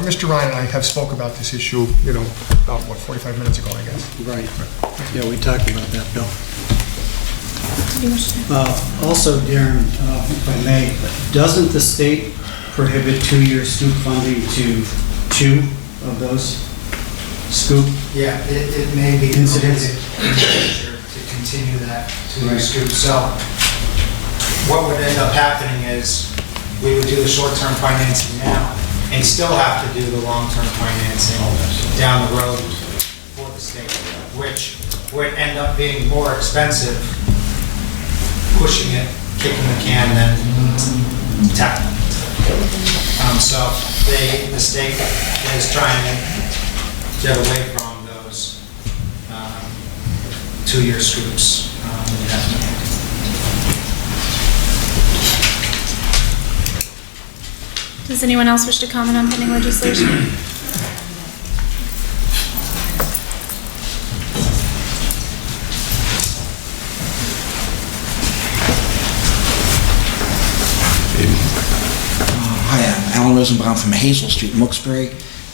Mr. Ryan and I have spoke about this issue, about, 45 minutes ago, I guess. Right. Yeah, we talked about that, Bill. Also, Darren, if I may, doesn't the state prohibit 2-year scoop funding to 2 of those scoop? Yeah, it may be Incidents. in the future to continue that 2-year scoop. So what would end up happening is we would do the short-term financing now and still have to do the long-term financing down the road for the state, which would end up being more expensive, pushing it, kicking the can, than tackling. So the state is trying to get away from those 2-year scoops indefinitely. Does anyone else wish to comment on pending legislation? Hi, I'm Alan Rosenbaum from Hazel Street, Wilkes-Barre,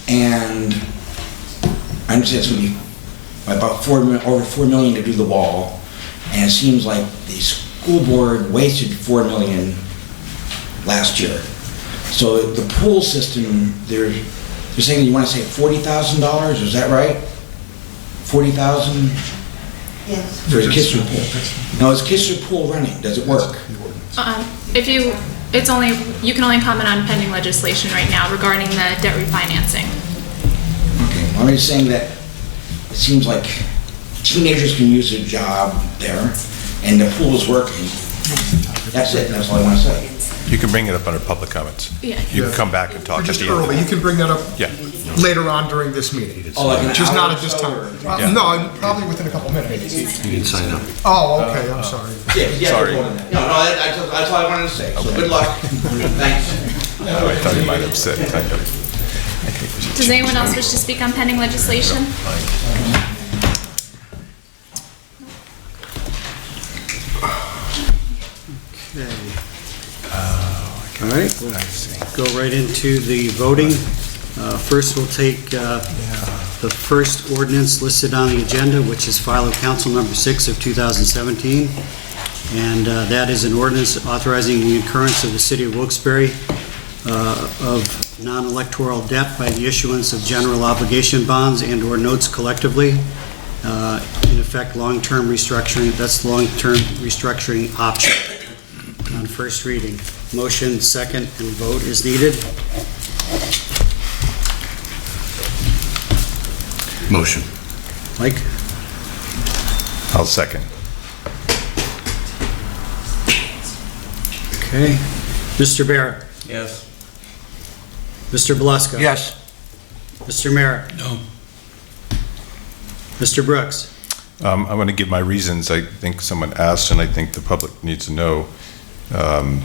and I understand it's going to be about over $4 million to do the wall, and it seems like the school board wasted $4 million last year. So the pool system, they're saying you want to say $40,000, is that right? $40,000? Yes. For a Kisser pool. Now, is Kisser pool running? Does it work? You can only comment on pending legislation right now regarding the debt refinancing. Okay, well, I'm just saying that it seems like teenagers can use a job there, and the pool is working. That's it, that's all I want to say. You can bring it up under public comments. Yeah. You can come back and talk at Just the end. early, you can bring that up Yeah. later on during this meeting. Just not at this time. No, probably within a couple minutes. You can sign up. Oh, okay, I'm sorry. Yeah, Sorry. No, that's all I wanted to say. So good luck. Thanks. I thought you might have said kind of. Does anyone else wish to speak on pending legislation? Okay. All right, we'll go right into the voting. First, we'll take the first ordinance listed on the agenda, which is file of council number 6 of 2017. And that is an ordinance authorizing the incurrence of the city of Wilkes-Barre of non-electoral debt by the issuance of general obligation bonds and/or notes collectively. In effect, long-term restructuring, that's long-term restructuring option on first reading. Motion, second, and vote is needed. Motion. Mike? I'll second. Okay. Mr. Barrett? Yes. Mr. Beluska? Yes. Mr. Merrick? No. Mr. Brooks? I'm going to give my reasons. I think someone asked, and I think the public needs to know. I'm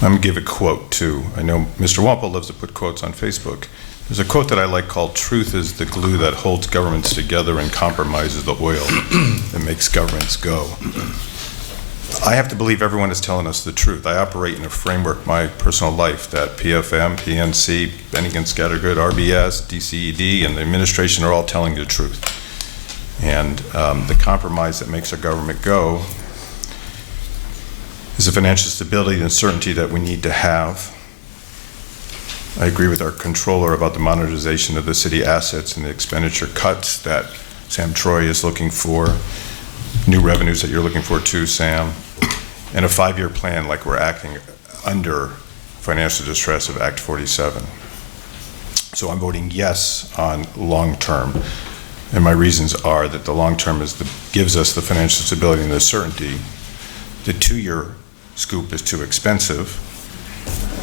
going to give a quote, too. I know Mr. Wampel loves to put quotes on Facebook. There's a quote that I like called, "Truth is the glue that holds governments together and compromises the oil that makes governments go." I have to believe everyone is telling us the truth. I operate in a framework, my personal life, that PFM, PNC, Bennigan Scattergood, RBS, DCED, and the administration are all telling the truth. And the compromise that makes our government go is the financial stability and certainty that we need to have. I agree with our controller about the monetization of the city assets and the expenditure cuts that Sam Troy is looking for, new revenues that you're looking for too, Sam, and a 5-year plan like we're acting under financial distress of Act 47. So I'm voting yes on long-term. And my reasons are that the long-term gives us the financial stability and the certainty. The 2-year scoop is too expensive.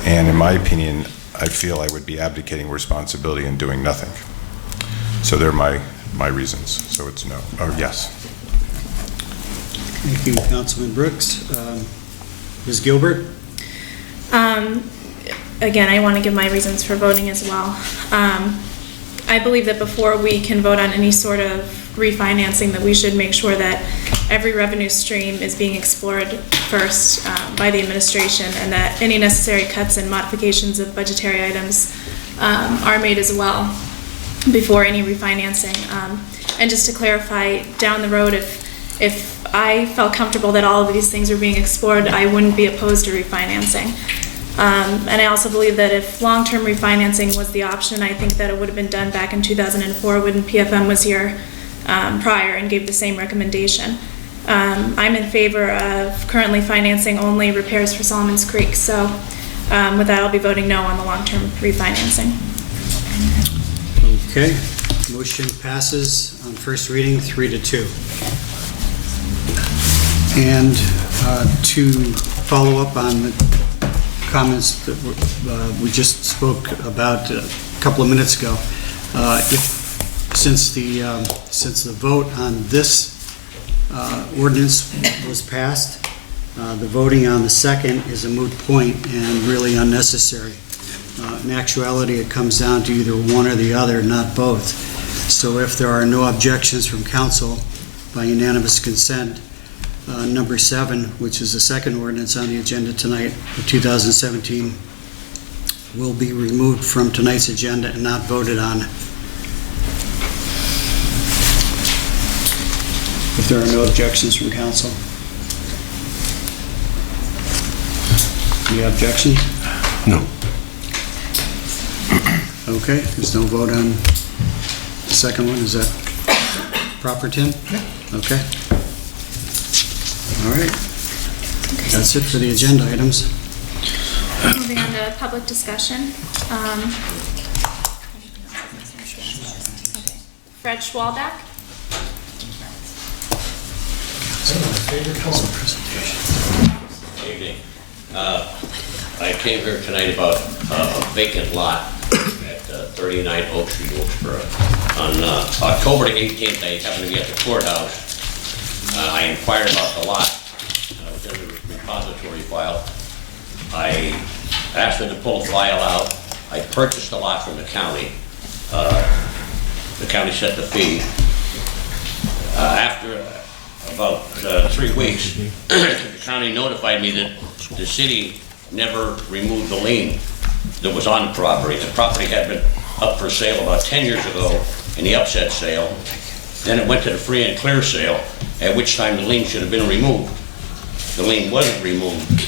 And in my opinion, I feel I would be abdicating responsibility and doing nothing. So they're my reasons. So it's no, or yes. Thank you, Councilman Brooks. Ms. Gilbert? Again, I want to give my reasons for voting as well. I believe that before we can vote on any sort of refinancing, that we should make sure that every revenue stream is being explored first by the administration, and that any necessary cuts and modifications of budgetary items are made as well before any refinancing. And just to clarify, down the road, if I felt comfortable that all of these things were being explored, I wouldn't be opposed to refinancing. And I also believe that if long-term refinancing was the option, I think that it would have been done back in 2004 when PFM was here prior and gave the same recommendation. I'm in favor of currently financing only repairs for Solomon's Creek, so with that I'll be voting no on the long-term refinancing. Okay, motion passes on first reading 3-2. And to follow up on the comments that we just spoke about a couple of minutes ago, since the vote on this ordinance was passed, the voting on the second is a moot point and really unnecessary. In actuality, it comes down to either one or the other, not both. So if there are no objections from council, by unanimous consent, number 7, which is the second ordinance on the agenda tonight for 2017, will be removed from tonight's agenda and not voted on. If there are no objections from council. Any objections? No. Okay, there's no vote on the second one. Is that proper, Tim? Yeah. Okay. All right. That's it for the agenda items. Moving on to public discussion. Fred Schwalbeck. Evening. I came here tonight about a vacant lot at 39 Oak Street, Wilkes-Barre. On October the 18th, I happened to be at the courthouse. I inquired about the lot. I was in the repository file. I asked them to pull the file out. I purchased the lot from the county. The county set the fee. After about 3 weeks, the county notified me that the city never removed the lien that was on the property. The property had been up for sale about 10 years ago in the upset sale. Then it went to the free and clear sale, at which time the lien should have been removed. The lien wasn't removed.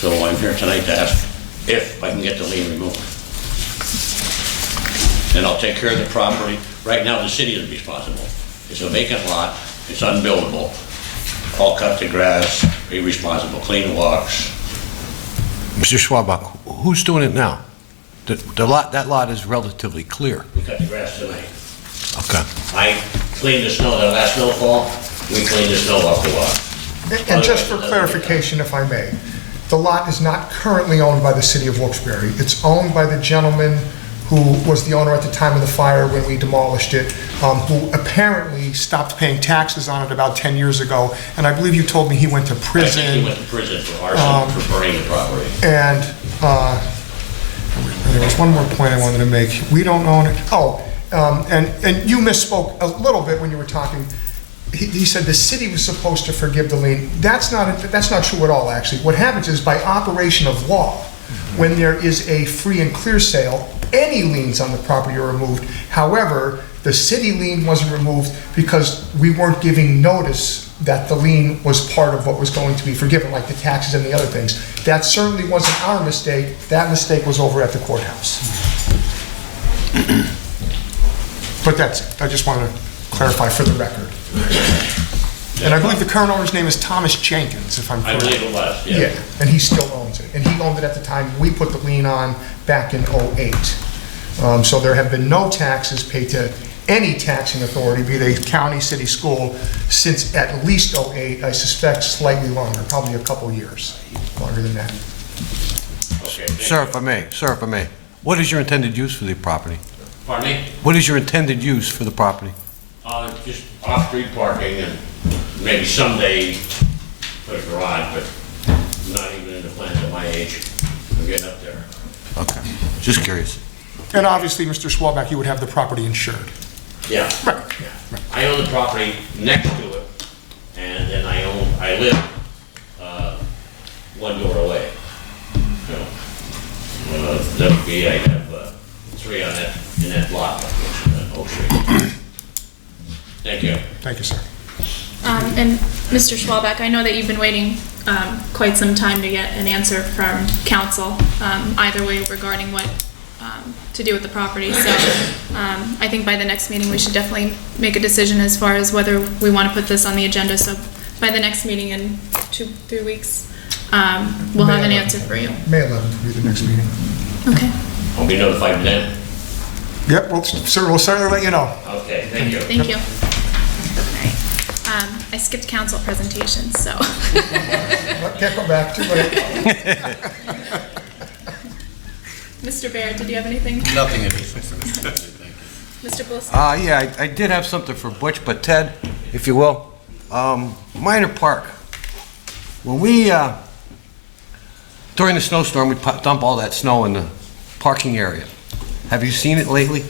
So I'm here tonight to ask if I can get the lien removed. And I'll take care of the property. Right now, the city is responsible. It's a vacant lot. It's unbuildable. All cut to grass, be responsible, clean walks. Mr. Schwabach, who's doing it now? That lot is relatively clear. We cut the grass tonight. Okay. I cleaned the snow, that last snowfall, we cleaned the snow off the lot. And just for clarification, if I may, the lot is not currently owned by the city of Wilkes-Barre. It's owned by the gentleman who was the owner at the time of the fire when we demolished it, who apparently stopped paying taxes on it about 10 years ago. And I believe you told me he went to prison. I think he went to prison for arson, for burning the property. And there was one more point I wanted to make. We don't own it. Oh, and you misspoke a little bit when you were talking. He said the city was supposed to forgive the lien. That's not true at all, actually. What happens is, by operation of law, when there is a free and clear sale, any liens on the property are removed. However, the city lien wasn't removed because we weren't giving notice that the lien was part of what was going to be forgiven, like the taxes and the other things. That certainly wasn't our mistake. That mistake was over at the courthouse. But that's it. I just wanted to clarify for the record. And I believe the current owner's name is Thomas Jenkins, if I'm correct. I believe it was, yeah. Yeah, and he still owns it. And he owned it at the time we put the lien on back in '08. So there have been no taxes paid to any taxing authority, be they county, city, school, since at least '08. I suspect slightly longer, probably a couple years, longer than that. Sir, if I may, what is your intended use for the property? Pardon me? What is your intended use for the property? Just off-street parking and maybe someday put a garage, but not even in the plans at my age. I'm getting up there. Okay, just curious. And obviously, Mr. Schwalbach, you would have the property insured. Yeah. Right. I own the property next to it, and then I live one door away. So, that would be, I have 3 on that, in that block, Oak Street. Thank you. Thank you, sir. And Mr. Schwalbach, I know that you've been waiting quite some time to get an answer from council, either way regarding what to do with the property. So I think by the next meeting, we should definitely make a decision as far as whether we want to put this on the agenda. So by the next meeting in 2-3 weeks, we'll have an answer for you. May 11th will be the next meeting. Okay. I'll be notified then. Yep, we'll certainly let you know. Okay, thank you. Thank you. All right. I skipped council presentations, so. Can't go back, too late. Mr. Barrett, did you have anything? Nothing. Mr. Bliss? Yeah, I did have something for Butch, but Ted, if you will, Minor Park. When we, during the snowstorm, we dump all that snow in the parking area. Have you seen it lately?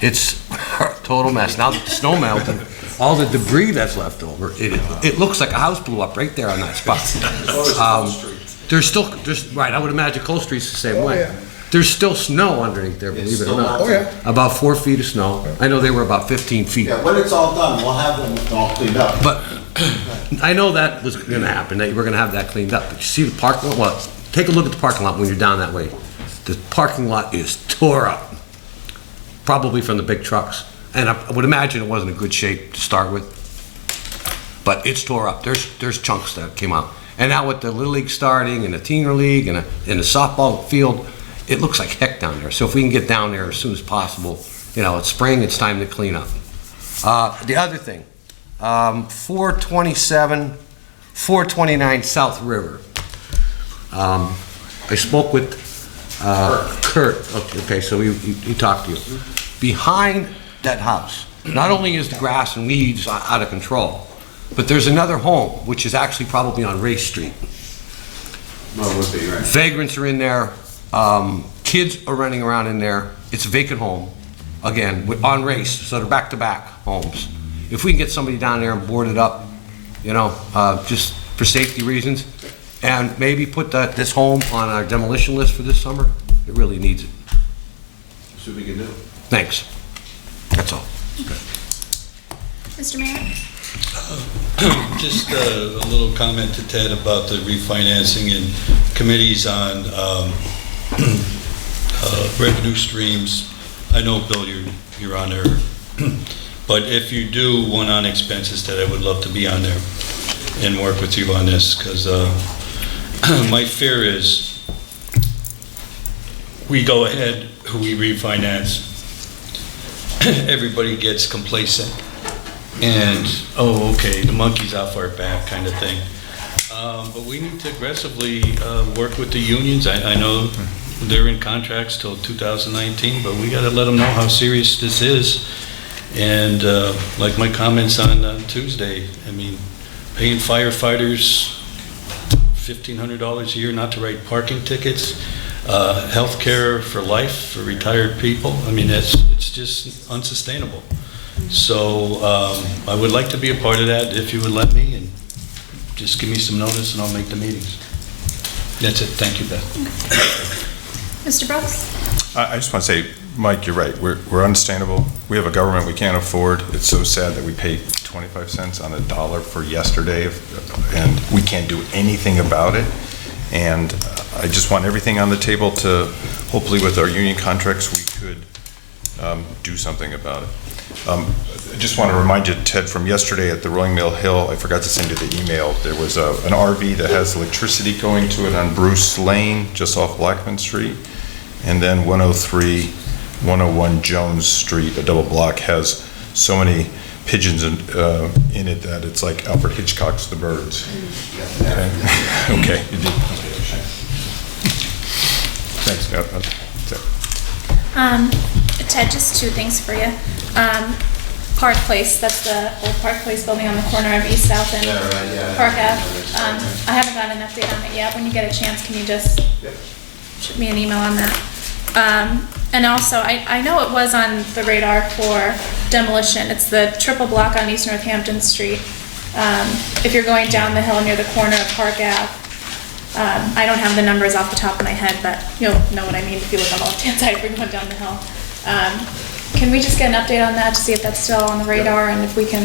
It's a total mess. Now that the snow melted, all the debris that's left over, it looks like a house blew up right there on that spot. Right, I would imagine Cole Street's the same way. Yeah. There's still snow underneath there, believe it or not. Oh, yeah. About 4 feet of snow. I know they were about 15 feet. Yeah, when it's all done, we'll have them all cleaned up. But I know that was gonna happen, that you were gonna have that cleaned up. But you see the parking lot, well, take a look at the parking lot when you're down that way. The parking lot is tore up, probably from the big trucks. And I would imagine it wasn't in good shape to start with, but it's tore up. There's chunks that came out. And now with the Little League starting and the Teen League and the softball field, it looks like heck down there. So if we can get down there as soon as possible, it's spring, it's time to clean up. The other thing, 427, 429 South River. I spoke with Kurt. Okay, so he talked to you. Behind that house, not only is the grass and weeds out of control, but there's another home, which is actually probably on Race Street. Well, it would be, right. Vagrants are in there. Kids are running around in there. It's a vacant home, again, on Race, so they're back-to-back homes. If we can get somebody down there and board it up, just for safety reasons, and maybe put this home on our demolition list for this summer, it really needs it. See what we can do. Thanks. That's all. Mr. Mayor? Just a little comment to Ted about the refinancing and committees on revenue streams. I know, Bill, you're on there, but if you do one on expenses, Ted, I would love to be on there and work with you on this, because my fear is we go ahead, we refinance, everybody gets complacent, and, oh, okay, the monkey's off our back kind of thing. But we need to aggressively work with the unions. I know they're in contracts till 2019, but we got to let them know how serious this is. And like my comments on Tuesday, I mean, paying firefighters $1,500 a year not to write parking tickets, health care for life for retired people. I mean, it's just unsustainable. So I would like to be a part of that if you would let me, and just give me some notice and I'll make the meetings. That's it. Thank you, Beth. Mr. Brooks? I just want to say, Mike, you're right. We're unsustainable. We have a government we can't afford. It's so sad that we paid 25 cents on the dollar for yesterday, and we can't do anything about it. And I just want everything on the table to, hopefully with our union contracts, we could do something about it. I just want to remind you, Ted, from yesterday at the Rolling Mill Hill, I forgot to send you the email. There was an RV that has electricity going to it on Bruce Lane, just off Blackman Street, and then 103 101 Jones Street, a double block, has so many pigeons in it that it's like Alfred Hitchcock's The Birds. Okay, okay, you did. Thanks. Ted, just two things for you. Park Place, that's the old Park Place building on the corner of East South and Park Ave. I haven't gotten an update on it yet. When you get a chance, can you just shoot me an email on that? And also, I know it was on the radar for demolition. It's the triple block on East Northampton Street. If you're going down the hill near the corner of Park Ave, I don't have the numbers off the top of my head, but you'll know what I mean if you look on the left-hand side if you're going down the hill. Can we just get an update on that to see if that's still on the radar and if we can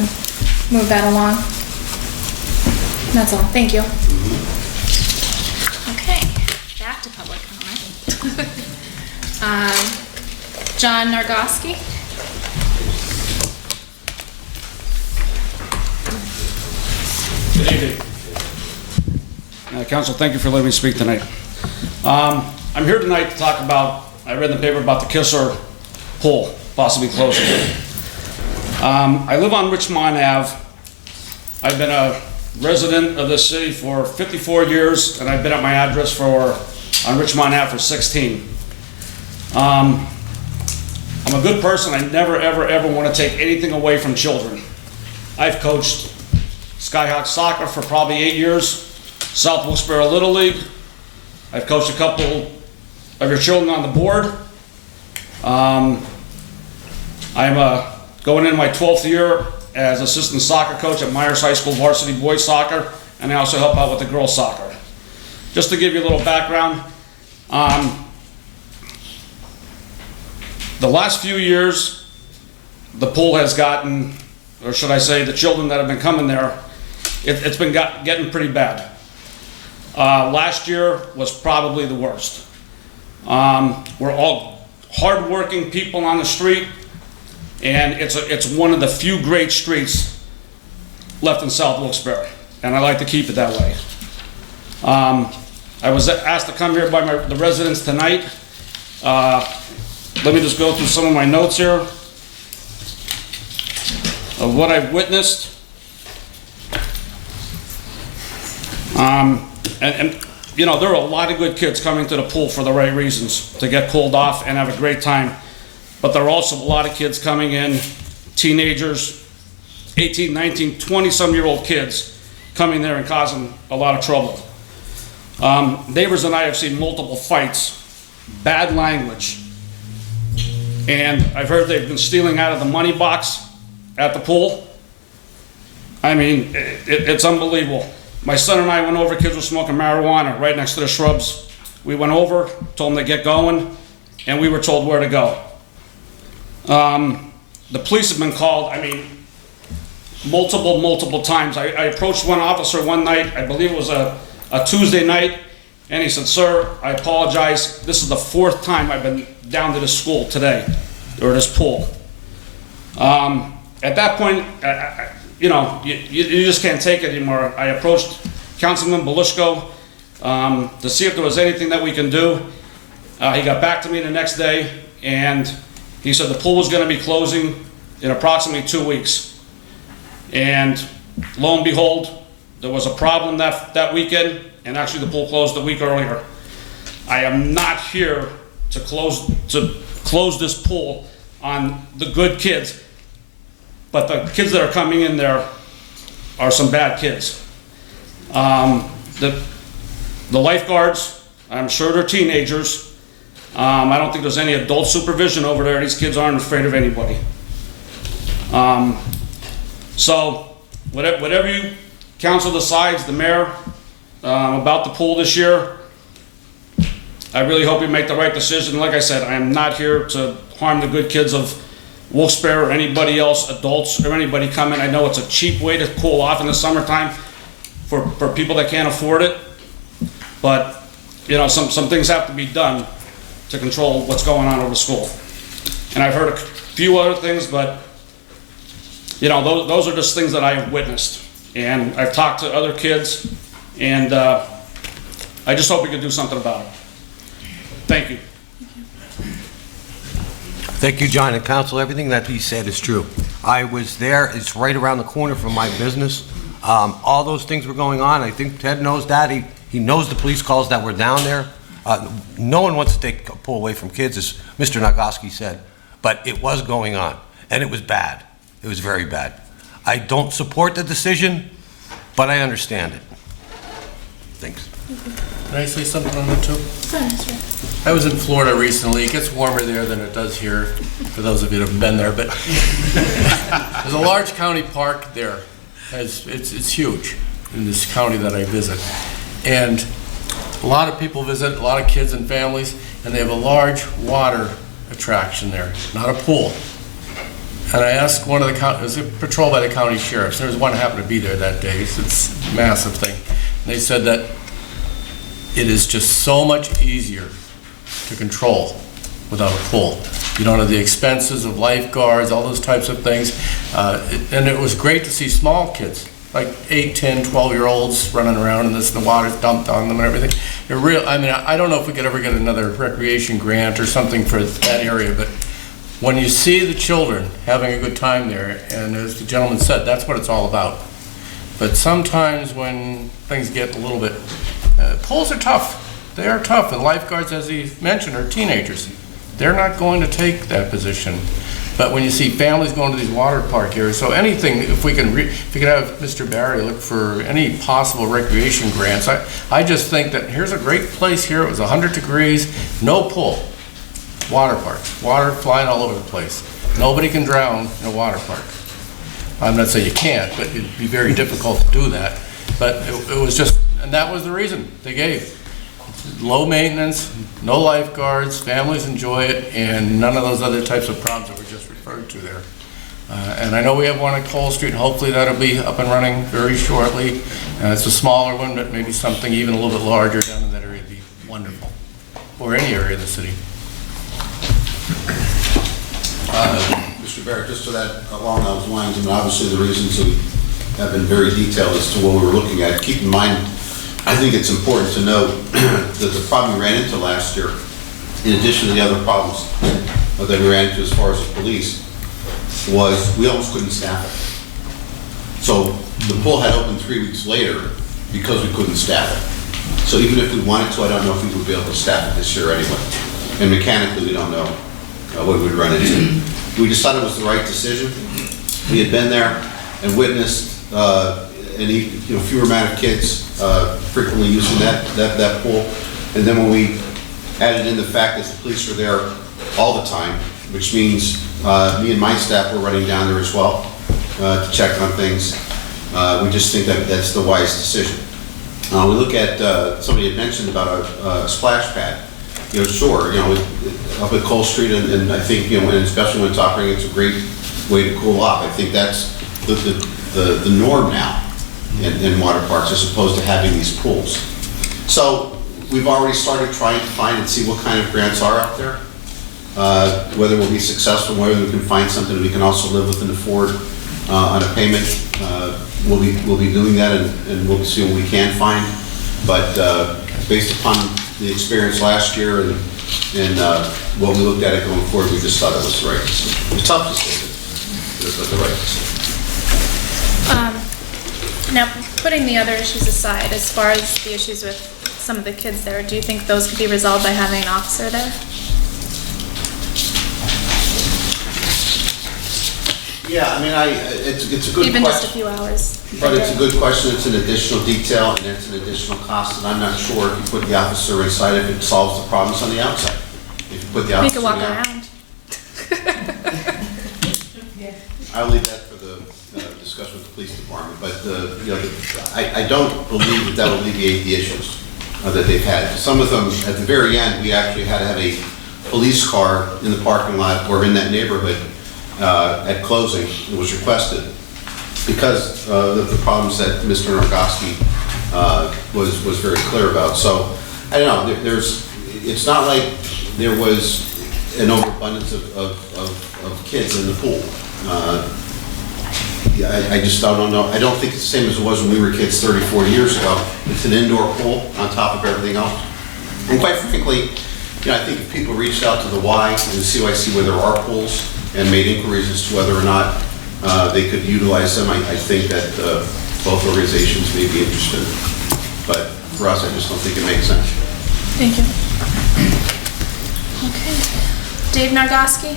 move that along? That's all. Thank you. Okay, back to public comment. John Nargoski. Good evening. Council, thank you for letting me speak tonight. I'm here tonight to talk about, I read in the paper about the Kisser pool possibly closing. I live on Richmond Ave. I've been a resident of this city for 54 years, and I've been at my address on Richmond Ave for 16. I'm a good person. I never, ever, ever want to take anything away from children. I've coached Skyhawk soccer for probably 8 years, South Wilkes-Barre Little League. I've coached a couple of your children on the board. I'm going into my 12th year as assistant soccer coach at Myers High School varsity boys soccer, and I also help out with the girls soccer. Just to give you a little background, the last few years, the pool has gotten, or should I say, the children that have been coming there, it's been getting pretty bad. Last year was probably the worst. We're all hardworking people on the street, and it's one of the few great streets left in South Wilkes-Barre, and I like to keep it that way. I was asked to come here by the residents tonight. Let me just go through some of my notes here of what I've witnessed. And you know, there are a lot of good kids coming to the pool for the right reasons, to get cooled off and have a great time. But there are also a lot of kids coming in, teenagers, 18, 19, 20-some-year-old kids coming there and causing a lot of trouble. Neighbors and I have seen multiple fights, bad language, and I've heard they've been stealing out of the money box at the pool. I mean, it's unbelievable. My son and I went over, kids were smoking marijuana right next to the shrubs. We went over, told them to get going, and we were told where to go. The police have been called, I mean, multiple times. I approached one officer one night, I believe it was a Tuesday night, and he said, "Sir, I apologize. This is the 4th time I've been down to this school today, or this pool." At that point, you know, you just can't take it anymore. I approached Councilman Belishko to see if there was anything that we can do. He got back to me the next day, and he said the pool was going to be closing in approximately 2 weeks. And lo and behold, there was a problem that weekend, and actually the pool closed a week earlier. I am not here to close this pool on the good kids, but the kids that are coming in there are some bad kids. The lifeguards, I'm sure they're teenagers. I don't think there's any adult supervision over there. These kids aren't afraid of anybody. So whatever you council decides, the mayor, about the pool this year, I really hope you make the right decision. Like I said, I am not here to harm the good kids of Wilkes-Barre or anybody else, adults or anybody coming. I know it's a cheap way to cool off in the summertime for people that can't afford it, but you know, some things have to be done to control what's going on over the school. And I've heard a few other things, but you know, those are just things that I have witnessed. And I've talked to other kids, and I just hope we can do something about it. Thank you. Thank you, John, and counsel. Everything that he said is true. I was there. It's right around the corner from my business. All those things were going on. I think Ted knows that. He knows the police calls that were down there. No one wants to pull away from kids, as Mr. Nagoski said, but it was going on, and it was bad. It was very bad. I don't support the decision, but I understand it. Thanks. Can I say something on that too? I was in Florida recently. It gets warmer there than it does here, for those of you that have been there, but there's a large county park there. It's huge in this county that I visit. And a lot of people visit, a lot of kids and families, and they have a large water attraction there, not a pool. And I asked one of the county, it was patrolled by the county sheriffs. There was one that happened to be there that day. So it's a massive thing. And they said that it is just so much easier to control without a pool. You don't have the expenses of lifeguards, all those types of things. And it was great to see small kids, like 8, 10, 12-year-olds running around and the water's dumped on them and everything. I don't know if we could ever get another recreation grant or something for that area, but when you see the children having a good time there, and as the gentleman said, that's what it's all about. But sometimes when things get a little bit, pools are tough. They are tough, and lifeguards, as he mentioned, are teenagers. They're not going to take that position. But when you see families going to these water park areas, so anything, if we could have Mr. Barry look for any possible recreation grants, I just think that here's a great place here. It was 100 degrees, no pool, water park, water flying all over the place. Nobody can drown in a water park. I'm not saying you can't, but it'd be very difficult to do that. But it was just, and that was the reason they gave. Low maintenance, no lifeguards, families enjoy it, and none of those other types of problems that were just referred to there. And I know we have one at Cole Street. Hopefully that'll be up and running very shortly. It's a smaller one, but maybe something even a little bit larger down in that area would be wonderful, or any area of the city. Mr. Barrett, just to that, along those lines, and obviously the reasons have been very detailed as to what we were looking at. Keep in mind, I think it's important to note that the problem we ran into last year, in addition to the other problems that we ran into as far as the police, was we almost couldn't staff it. So the pool had opened 3 weeks later because we couldn't staff it. So even if we wanted to, I don't know if we would be able to staff it this year anyway. And mechanically, we don't know what we'd run into. We decided it was the right decision. We had been there and witnessed any fewer amount of kids frequently using that pool. And then when we added in the fact that the police were there all the time, which means me and my staff were running down there as well to check on things, we just think that that's the wise decision. We look at, somebody had mentioned about a splash pad. Sure, up at Cole Street, and I think, and especially when it's operating, it's a great way to cool off. I think that's the norm now in water parks, as opposed to having these pools. So we've already started trying to find and see what kind of grants are out there, whether we'll be successful, whether we can find something we can also live with and afford on a payment. We'll be doing that, and we'll see what we can find. But based upon the experience last year and what we looked at it going forward, we just thought it was the right decision. It was tough decision, but the right decision. Now, putting the other issues aside, as far as the issues with some of the kids there, do you think those could be resolved by having an officer there? Yeah, it's a good question. Even just a few hours. But it's a good question. It's an additional detail and it's an additional cost, and I'm not sure if you put the officer inside, if it solves the problems on the outside. If you put the officer We could walk around. I'll leave that for the discussion with the police department, but I don't believe that will alleviate the issues that they've had. Some of them, at the very end, we actually had to have a police car in the parking lot or in that neighborhood at closing. It was requested because of the problems that Mr. Nargoski was very clear about. So I don't know. It's not like there was an overabundance of kids in the pool. I just don't know. I don't think it's the same as it was when we were kids 30, 40 years ago. It's an indoor pool on top of everything else. And quite frankly, I think if people reached out to the Y and the CYC where there are pools and made inquiries as to whether or not they could utilize them, I think that both organizations may be interested. But for us, I just don't think it makes sense. Thank you. Okay. Dave Nargoski?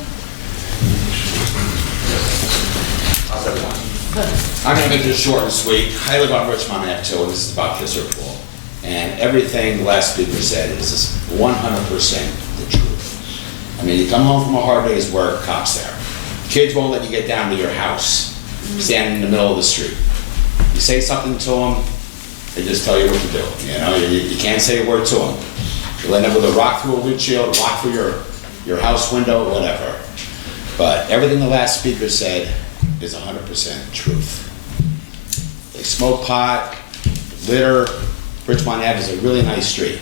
How's everyone? I'm going to make this short and sweet. I live on Richmond Ave too, and this is about Kisser Pool. And everything the last speaker said is just 100% the truth. I mean, you come home from a hard day's work, cops there. Kids won't let you get down to your house, standing in the middle of the street. You say something to them, they just tell you what to do. You know, you can't say a word to them. You'll end up with a rock through a windshield, a rock through your house window, whatever. But everything the last speaker said is 100% truth. They smoke pot, litter. Richmond Ave is a really nice street.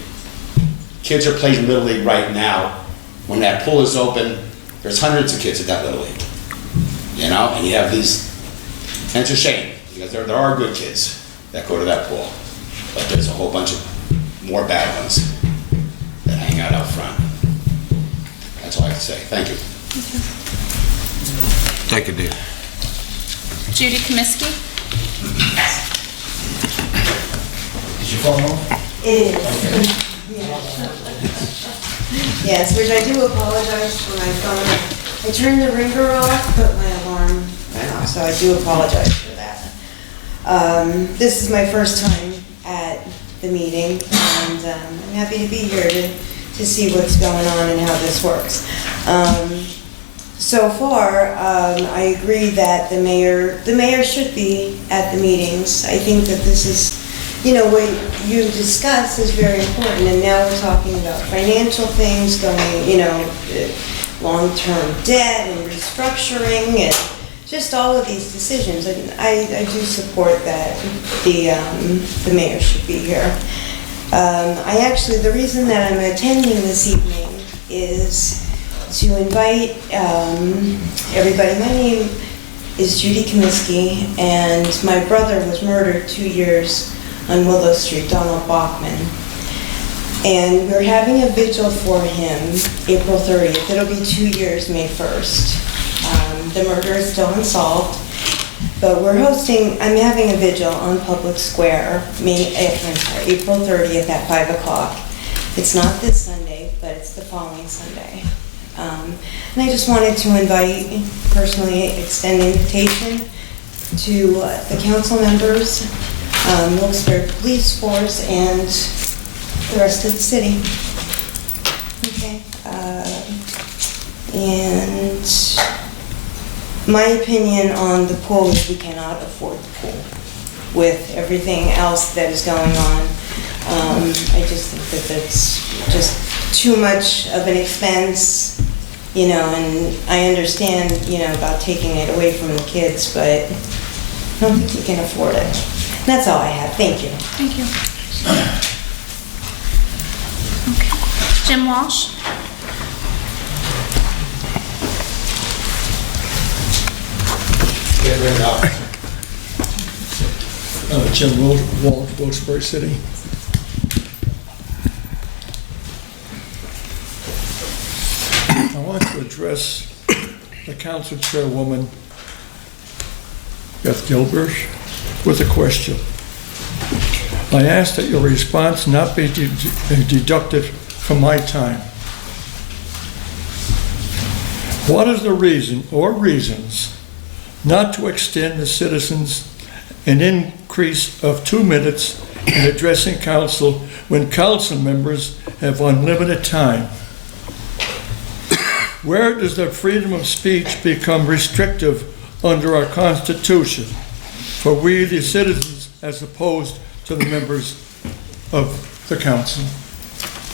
Kids are playing Little League right now. When that pool is open, there's hundreds of kids at that Little League. You know, and you have these, and it's a shame, because there are good kids that go to that pool. But there's a whole bunch of more bad ones that hang out front. That's all I have to say. Thank you. Thank you, Dave. Judy Comiskey? Is your phone on? It is. Yes, which I do apologize for my phone. I turned the ringer off, but my alarm went off, so I do apologize for that. This is my first time at the meeting, and I'm happy to be here to see what's going on and how this works. So far, I agree that the mayor should be at the meetings. I think that this is, what you discuss is very important, and now we're talking about financial things going, long-term debt and restructuring and just all of these decisions. And I do support that the mayor should be here. The reason that I'm attending this evening is to invite everybody. My name is Judy Comiskey, and my brother was murdered 2 years on Willow Street, Donald Bachman. And we're having a vigil for him April 30th. It'll be 2 years, May 1st. The murder is still unsolved, but I'm having a vigil on Public Square, April 30th at 5 o'clock. It's not this Sunday, but it's the following Sunday. And I just wanted to personally extend an invitation to the council members, Wilkes-Barre Police Force, and the rest of the city. Okay. And my opinion on the pool is we cannot afford the pool with everything else that is going on. I just think that that's just too much of an expense, and I understand, about taking it away from the kids, but I don't think we can afford it. And that's all I have. Thank you. Thank you. Okay. Jim Walsh? Get rid of Jim Walsh, Wilkes-Barre City. I want to address the council chairwoman, Beth Gilbert, with a question. I ask that your response not be deducted from my time. What is the reason or reasons not to extend the citizens an increase of 2 minutes in addressing council when council members have unlimited time? Where does the freedom of speech become restrictive under our Constitution for we, the citizens, as opposed to the members of the council?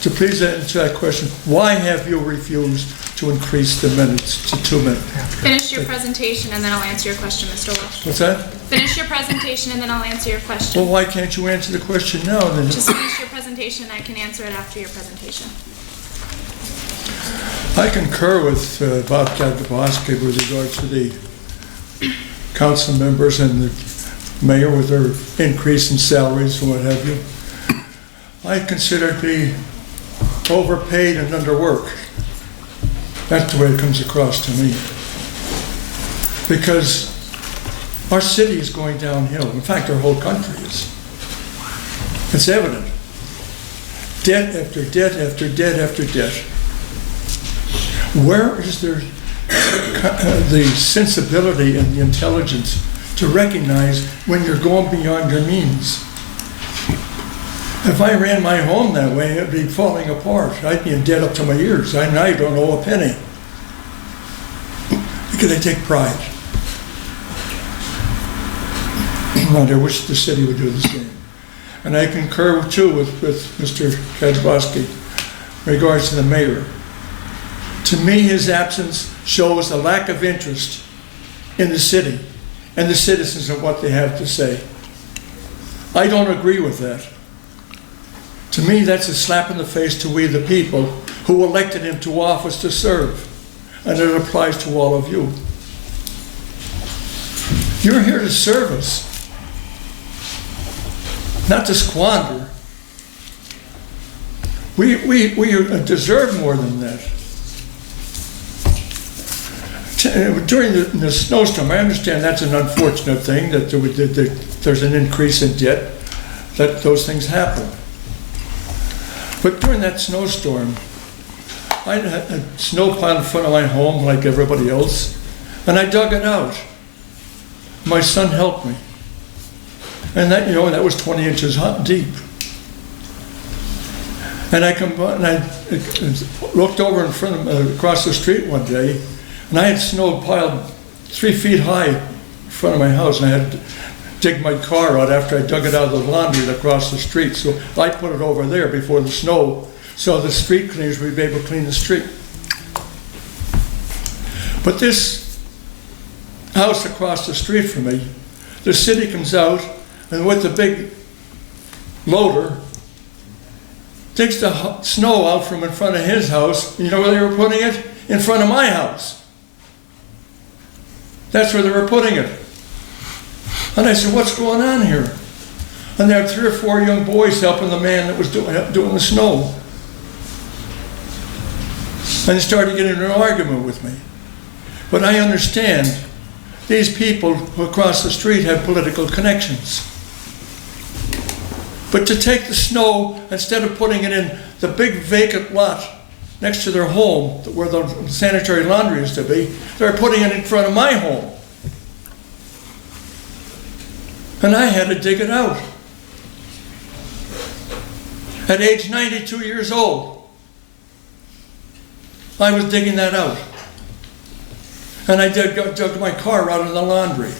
To please answer that question, why have you refused to increase the minutes to 2 minutes? Finish your presentation and then I'll answer your question, Mr. Walsh. What's that? Finish your presentation and then I'll answer your question. Well, why can't you answer the question now then? Just finish your presentation and I can answer it after your presentation. I concur with Bob Kadlubowski with regard to the council members and the mayor with their increase in salaries and what have you. I consider it to be overpaid and underworked. That's the way it comes across to me. Because our city is going downhill. In fact, our whole country is. It's evident. Debt after debt after debt after debt. Where is there the sensibility and the intelligence to recognize when you're going beyond your means? If I ran my home that way, it'd be falling apart. I'd be in debt up to my ears. I don't owe a penny. Because they take pride. And I wish the city would do the same. And I concur too with Mr. Kajbowski in regards to the mayor. To me, his absence shows a lack of interest in the city and the citizens and what they have to say. I don't agree with that. To me, that's a slap in the face to we the people who elected him to office to serve. And it applies to all of you. You're here to serve us, not to squander. We deserve more than that. During the snowstorm, I understand that's an unfortunate thing, that there's an increase in debt, that those things happen. But during that snowstorm, I had a snow pile in front of my home like everybody else, and I dug it out. My son helped me. And that was 20 inches deep. And I looked over in front of across the street one day, and I had snow piled 3 feet high in front of my house, and I had to dig my car out after I dug it out of the laundry across the street. So I put it over there before the snow, so the street cleaners would be able to clean the street. But this house across the street from me, the city comes out and with the big loader, takes the snow out from in front of his house. You know where they were putting it? In front of my house. That's where they were putting it. And I said, what's going on here? And there were 3 or 4 young boys helping the man that was doing the snow. And they started getting in an argument with me. But I understand these people who across the street have political connections. But to take the snow, instead of putting it in the big vacant lot next to their home, where the sanitary laundry used to be, they're putting it in front of my home. And I had to dig it out. At age 92 years old, I was digging that out. And I dug my car out of the laundry.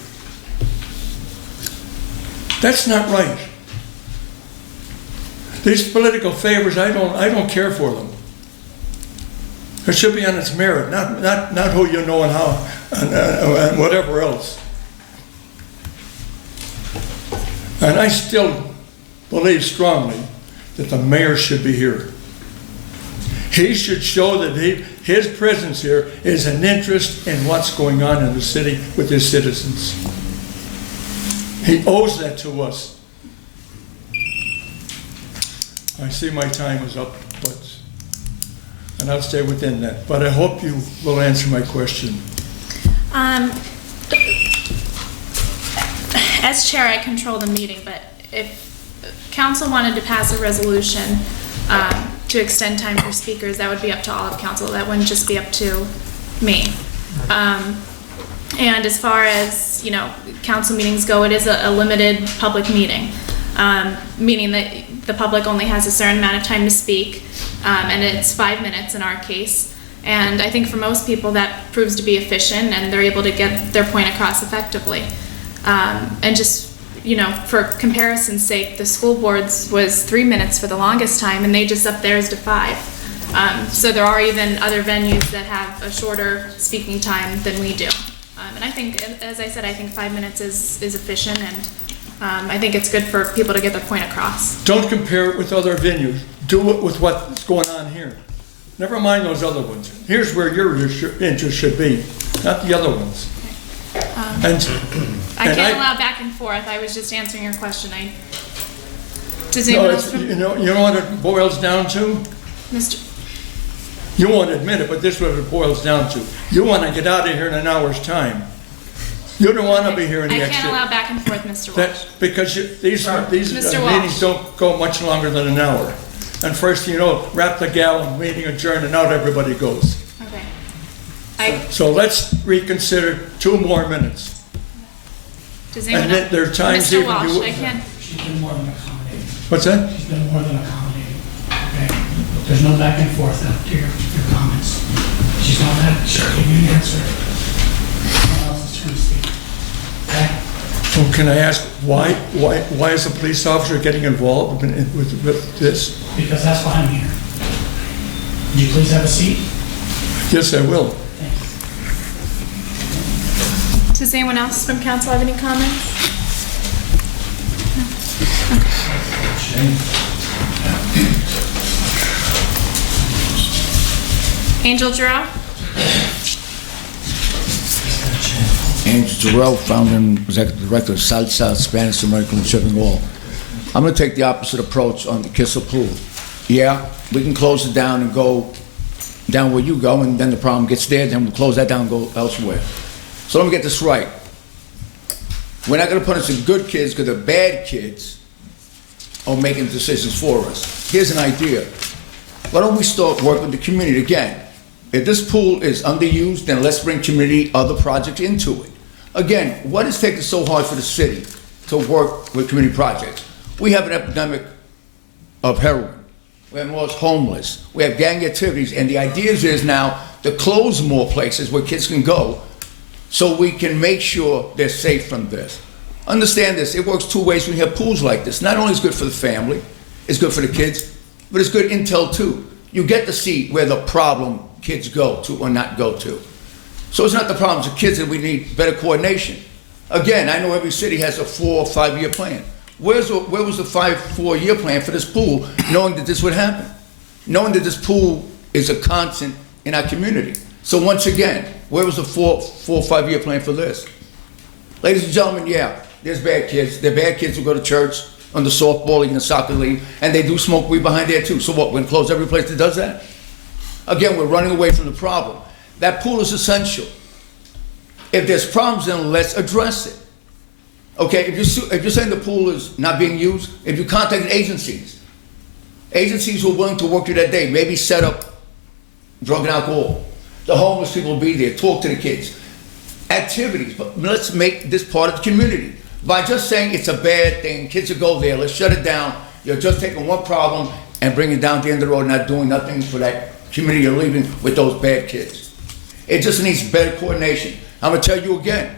That's not right. These political favors, I don't care for them. It should be on its merit, not who you know and how, and whatever else. And I still believe strongly that the mayor should be here. He should show that his presence here is an interest in what's going on in the city with his citizens. He owes that to us. I see my time is up, and I'll stay within that. But I hope you will answer my question. As chair, I control the meeting, but if council wanted to pass a resolution to extend time for speakers, that would be up to all of council. That wouldn't just be up to me. And as far as, council meetings go, it is a limited public meeting, meaning that the public only has a certain amount of time to speak, and it's 5 minutes in our case. And I think for most people that proves to be efficient, and they're able to get their point across effectively. And just, for comparison's sake, the school board's was 3 minutes for the longest time, and they just upped theirs to 5. So there are even other venues that have a shorter speaking time than we do. And I think, as I said, I think 5 minutes is efficient, and I think it's good for people to get their point across. Don't compare it with other venues. Do it with what's going on here. Never mind those other ones. Here's where your interest should be, not the other ones. I can't allow back and forth. I was just answering your question. Does no, anyone else? you know what it boils down to? Mr. You won't admit it, but this is what it boils down to. You want to get out of here in an hour's time. You don't want to be here in the I extra. can't allow back and forth, Mr. Walsh. That's because these Mr. Walsh. meetings don't go much longer than an hour. And first, you know, wrap the gavel, meeting adjourned, and out everybody goes. Okay. So let's reconsider 2 more minutes. Does anyone And then there are times Mr. even Walsh, you- I can't. She's been more than accommodating. What's that? She's been more than accommodating, okay? There's no back and forth after your comments. She's not had, she'll give you an answer. Someone else is going to speak, okay? So can I ask, why is a police officer getting involved with this? Because that's why I'm here. Would you please have a seat? Yes, I will. Does anyone else from council have any comments? Angel Giroux? Angel Giroux, founder and executive director of Salsa Spanish American Shipping Hall. I'm going to take the opposite approach on the Kissel Pool. Yeah, we can close it down and go down where you go, and then the problem gets there, then we'll close that down and go elsewhere. So let me get this right. We're not going to punish the good kids because the bad kids are making decisions for us. Here's an idea. Why don't we start working with the community again? If this pool is underused, then let's bring community other projects into it. Again, what is taking so hard for the city to work with community projects? We have an epidemic of heroin. We have more homeless. We have gang activities, and the idea is now to close more places where kids can go so we can make sure they're safe from this. Understand this, it works 2 ways when you have pools like this. Not only is it good for the family, it's good for the kids, but it's good intel too. You get to see where the problem kids go to or not go to. So it's not the problems of kids that we need better coordination. Again, I know every city has a 4 or 5 year plan. Where was the 4 year plan for this pool, knowing that this would happen? Knowing that this pool is a constant in our community. So once again, where was the 4 or 5 year plan for this? Ladies and gentlemen, yeah, there's bad kids. There are bad kids who go to church on the softball league and the soccer league, and they do smoke weed behind there too. So what, we're gonna close every place that does that? Again, we're running away from the problem. That pool is essential. If there's problems, then let's address it. Okay, if you're saying the pool is not being used, if you contacted agencies who are willing to work you that day, maybe set up drug and alcohol. The homeless people will be there, talk to the kids. Activities, but let's make this part of the community. By just saying it's a bad thing, kids will go there, let's shut it down. You're just taking one problem and bringing it down to the end of the road, not doing nothing for that community you're leaving with those bad kids. It just needs better coordination. I'm gonna tell you again,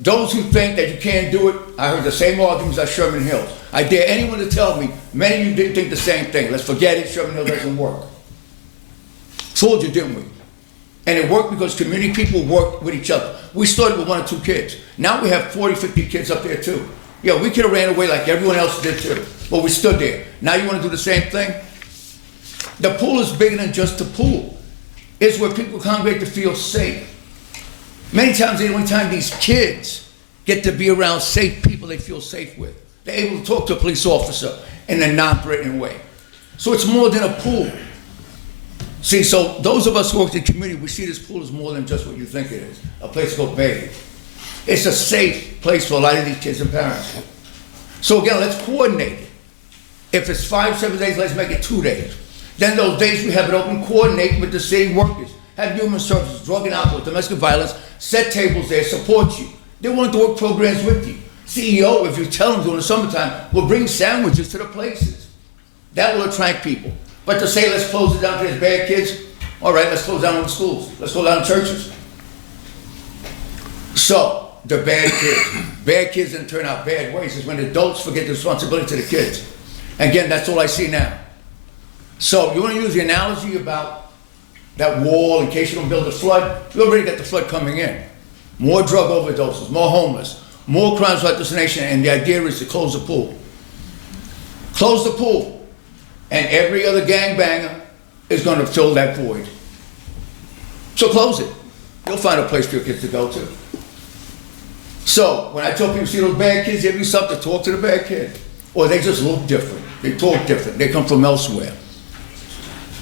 those who think that you can't do it, I heard the same arguments at Sherman Hills. I dare anyone to tell me, many of you didn't think the same thing. Let's forget it, Sherman Hills doesn't work. Fooled you, didn't we? And it worked because community people worked with each other. We started with 1 or 2 kids. Now we have 40, 50 kids up there too. Yeah, we could have ran away like everyone else did too, but we stood there. Now you want to do the same thing? The pool is bigger than just a pool. It's where people congregate to feel safe. Many times, the only time these kids get to be around safe people they feel safe with. They're able to talk to a police officer in a non-threatening way. So it's more than a pool. See, so those of us who work in the community, we see this pool as more than just what you think it is, a place to go bathe. It's a safe place for a lot of these kids and parents. So again, let's coordinate it. If it's 5, 7 days, let's make it 2 days. Then those days we have it open, coordinate with the city workers, have human services, drug and alcohol, domestic violence, set tables there, support you. They're willing to work programs with you. CEO, if you tell them during the summertime, will bring sandwiches to the places. That will attract people. But to say, let's close it down to these bad kids, all right, let's close down the schools. Let's close down churches. So, the bad kids that turn out bad ways is when adults forget the responsibility to the kids. Again, that's all I see now. So, you want to use the analogy about that wall in case you don't build a flood? You already got the flood coming in. More drug overdoses, more homeless, more crimes like this nation, and the idea is to close the pool. Close the pool. And every other gangbanger is going to fill that void. So close it. You'll find a place for your kids to go to. So when I tell people see those bad kids, they do something to talk to the bad kid. Or they just look different. They talk different. They come from elsewhere.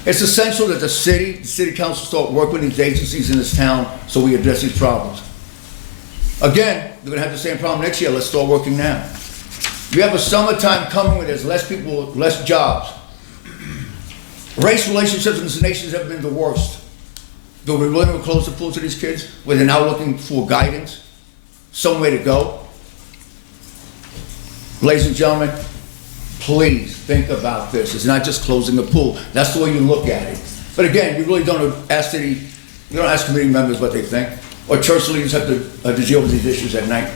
It's essential that the city council start working with these agencies in this town so we address these problems. Again, we're gonna have the same problem next year, let's start working now. We have a summertime coming where there's less people, less jobs. Race relationships in this nation have been the worst. Do we really want to close the pool to these kids where they're now looking for guidance, somewhere to go? Ladies and gentlemen, please think about this. It's not just closing the pool. That's the way you look at it. But again, you really don't ask committee members what they think, or church leaders have to deal with these issues at night.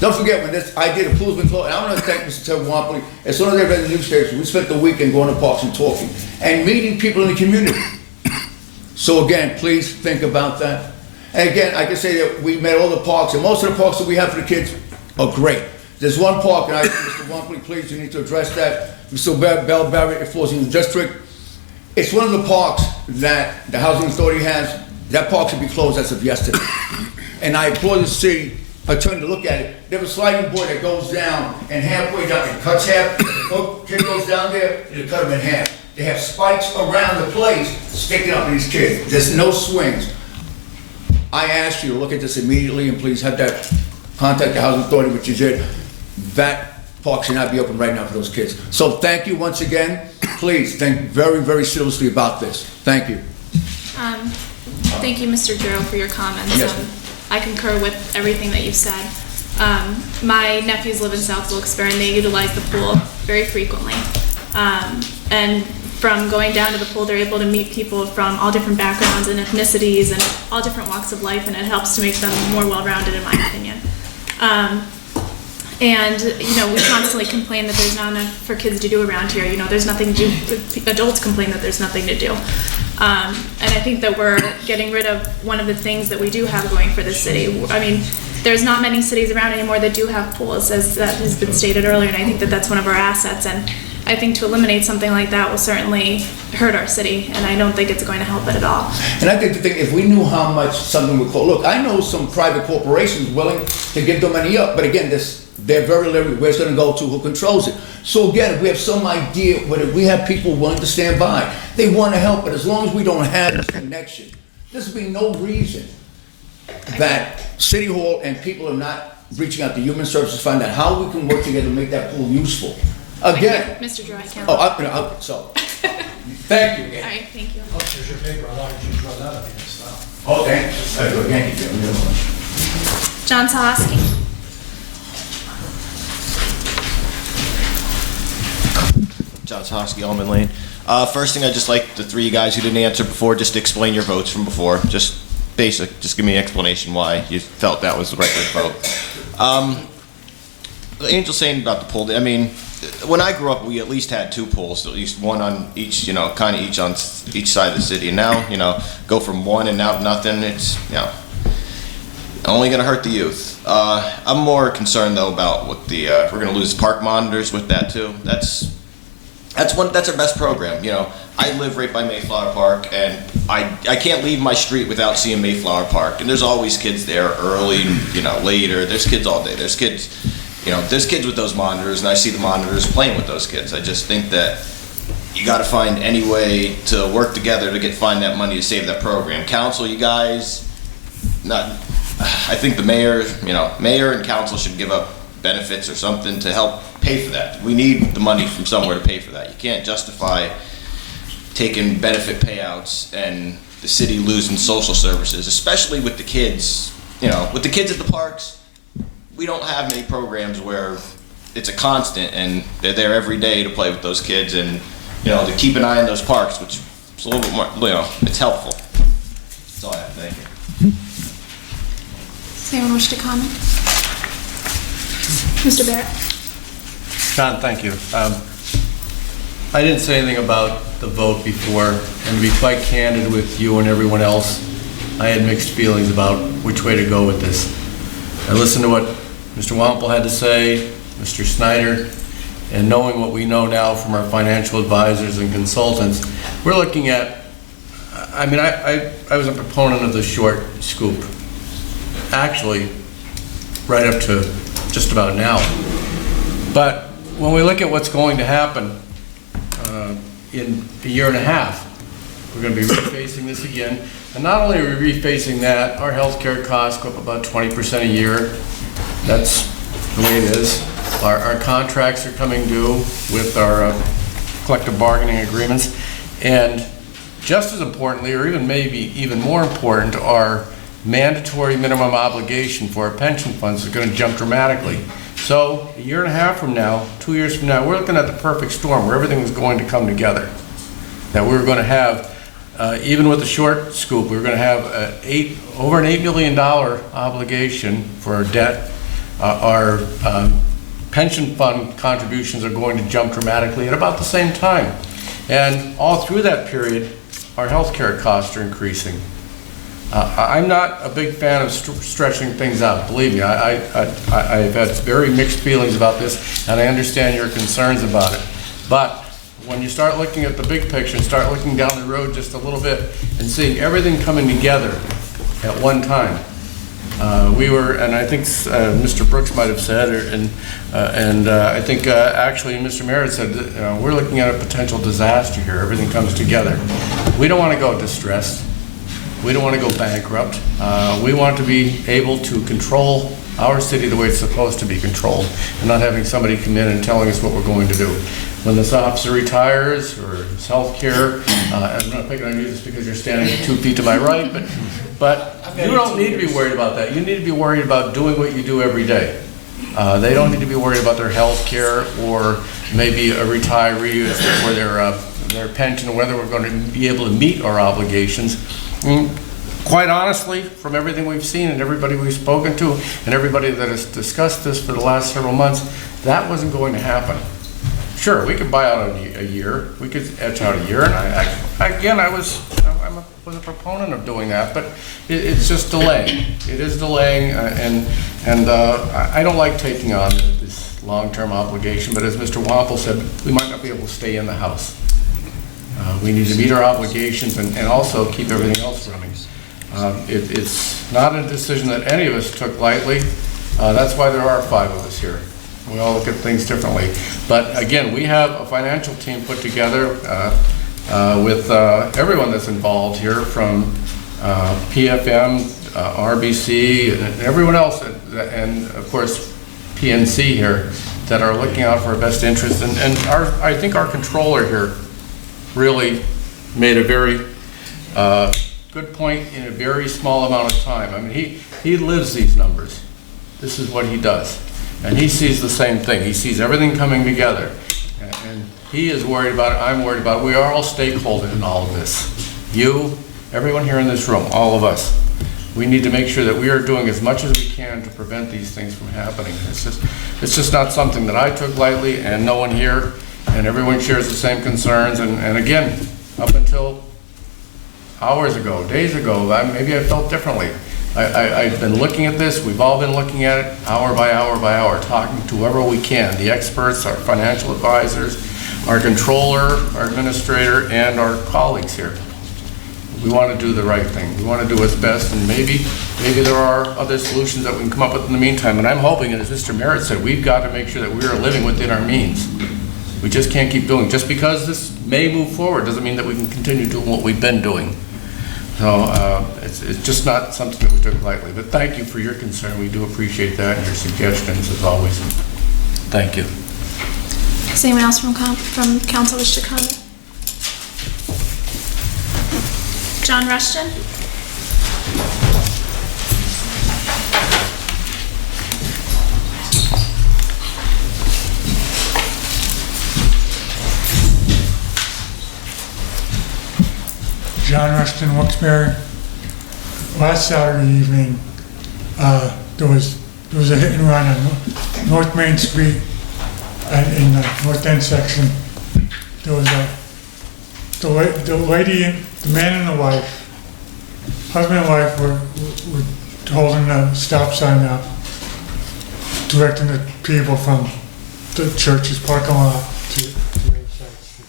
Don't forget, when this idea the pool's been closed, and I want to thank Mr. Wampley, as soon as I read the newspapers, we spent the weekend going to parks and talking, and meeting people in the community. So again, please think about that. And again, I can say that we met all the parks, and most of the parks that we have for the kids are great. There's one park, and Mr. Wampley, please, you need to address that. Mr. Bell Barrett, it falls in the district. It's one of the parks that the Housing Authority has. That park should be closed as of yesterday. And I implore the city attorney to look at it. There's a sliding board that goes down, and halfway down, it cuts half. The kid goes down there, it'll cut him in half. They have spikes around the place sticking up these kids. There's no swings. I ask you to look at this immediately, and please have that contact the Housing Authority, which you did. That park should not be open right now for those kids. So thank you once again. Please think very, very seriously about this. Thank you. Thank you, Mr. Giroux, for your comments. Yes. I concur with everything that you've said. My nephews live in South Wilkes-Barre, and they utilize the pool very frequently. And from going down to the pool, they're able to meet people from all different backgrounds and ethnicities and all different walks of life, and it helps to make them more well-rounded, in my opinion. And, you know, we constantly complain that there's not enough for kids to do around here. You know, there's nothing to do. Adults complain that there's nothing to do. And I think that we're getting rid of one of the things that we do have going for the city. I mean, there's not many cities around anymore that do have pools, as that has been stated earlier, and I think that that's one of our assets. And I think to eliminate something like that will certainly hurt our city, and I don't think it's going to help it at all. And I think the thing, if we knew how much something would cost, look, I know some private corporations willing to give the money up, but again, they're very limited, where it's gonna go to, who controls it. So again, if we have some idea, whether we have people willing to stand by, they wanna help, but as long as we don't have this connection, there's be no reason that City Hall and people are not reaching out to Human Services to find out how we can work together to make that pool useful. Again. Mr. Drew, I can't. Oh, so, thank you again. All right, thank you. Here's your paper, I want you to draw that up here, stop. Oh, thank you. John Sahoski. John Sahoski, Almond Lane. First thing, I'd just like the three guys who didn't answer before, just to explain your votes from before. Just basic, just give me an explanation why you felt that was the right way to vote. Angel saying about the pool, I mean, when I grew up, we at least had two pools, at least one on each, you know, kind of each on each side of the city. And now, you know, go from one and now nothing, it's, you know, only going to hurt the youth. I'm more concerned, though, about what the, we're going to lose park monitors with that, too. That's our best program. You know, I live right by Mayflower Park, and I can't leave my street without seeing Mayflower Park. And there's always kids there early, you know, later. There's kids all day. There's kids, you know, there's kids with those monitors, and I see the monitors playing with those kids. I just think that you got to find any way to work together to find that money to save that program. Council, you guys, I think the mayor, you know, mayor and council should give up benefits or something to help pay for that. We need the money from somewhere to pay for that. You can't justify taking benefit payouts and the city losing social services, especially with the kids. You know, with the kids at the parks, we don't have many programs where it's a constant and they're there every day to play with those kids and, you know, to keep an eye on those parks, which is a little bit more, you know, it's helpful. That's all I have. Thank you. Does anyone wish to comment? Mr. Barrett? John, thank you. I didn't say anything about the vote before, and to be quite candid with you and everyone else, I had mixed feelings about which way to go with this. I listened to what Mr. Wampel had to say, Mr. Snyder, and knowing what we know now from our financial advisors and consultants, we're looking at, I mean, I was a proponent of the short scoop. Actually, right up to just about now. But when we look at what's going to happen, in a year and a half. We're going to be refacing this again. And not only are we refacing that, our healthcare costs go up about 20% a year. That's the way it is. Our contracts are coming due with our collective bargaining agreements. And just as importantly, or even maybe even more important, our mandatory minimum obligation for our pension funds is going to jump dramatically. So a year and a half from now, 2 years from now, we're looking at the perfect storm where everything is going to come together. That we're going to have, even with the short scoop, we're going to have over an $8 million obligation for our debt. Our pension fund contributions are going to jump dramatically at about the same time. And all through that period, our healthcare costs are increasing. I'm not a big fan of stretching things out. Believe me, I've had very mixed feelings about this, and I understand your concerns about it. But when you start looking at the big picture and start looking down the road just a little bit and seeing everything coming together at one time, and I think Mr. Brooks might have said, and I think actually Mr. Merritt said, we're looking at a potential disaster here. Everything comes together. We don't want to go distressed. We don't want to go bankrupt. We want to be able to control our city the way it's supposed to be controlled, and not having somebody come in and telling us what we're going to do. When this officer retires, or his health care, I'm not picking on you just because you're standing 2 feet to my right, but you don't need to be worried about that. You need to be worried about doing what you do every day. They don't need to be worried about their health care or maybe a retiree or their pension, or whether we're going to be able to meet our obligations. Quite honestly, from everything we've seen and everybody we've spoken to and everybody that has discussed this for the last several months, that wasn't going to happen. Sure, we could buy out a year, we could etch out a year, and I was a proponent of doing that, but it's just delaying. It is delaying, and I don't like taking on this long-term obligation, but as Mr. Wampel said, we might not be able to stay in the house. We need to meet our obligations and also keep everything else running. It's not a decision that any of us took lightly. That's why there are 5 of us here. We all look at things differently. But again, we have a financial team put together with everyone that's involved here, from PFM, RBC, and everyone else, and of course PNC here, that are looking out for our best interests. And I think our controller here really made a very good point in a very small amount of time. I mean, he lives these numbers. This is what he does. And he sees the same thing. He sees everything coming together. And he is worried about it, I'm worried about it. We are all stakeholders in all of this. You, everyone here in this room, all of us. We need to make sure that we are doing as much as we can to prevent these things from happening. It's just not something that I took lightly, and no one here, and everyone shares the same concerns. And again, up until hours ago, days ago, maybe I felt differently. I've been looking at this, we've all been looking at it hour by hour by hour, talking to whoever we can, the experts, our financial advisors, our controller, our administrator, and our colleagues here. We want to do the right thing. We want to do what's best, and maybe there are other solutions that we can come up with in the meantime. And I'm hoping, and as Mr. Merritt said, we've got to make sure that we are living within our means. We just can't keep doing. Just because this may move forward doesn't mean that we can continue doing what we've been doing. So it's just not something that we took lightly. But thank you for your concern. We do appreciate that, and your suggestions as always. Thank you. Does anyone else from council wish to comment? John Rushton? John Rushton, Wilkes-Barre. Last Saturday evening, there was a hit and run on North Main Street in the North End section. There was the lady, the man and the wife, husband and wife were holding a stop sign up, directing the people from the church's parking lot to the other side of the street.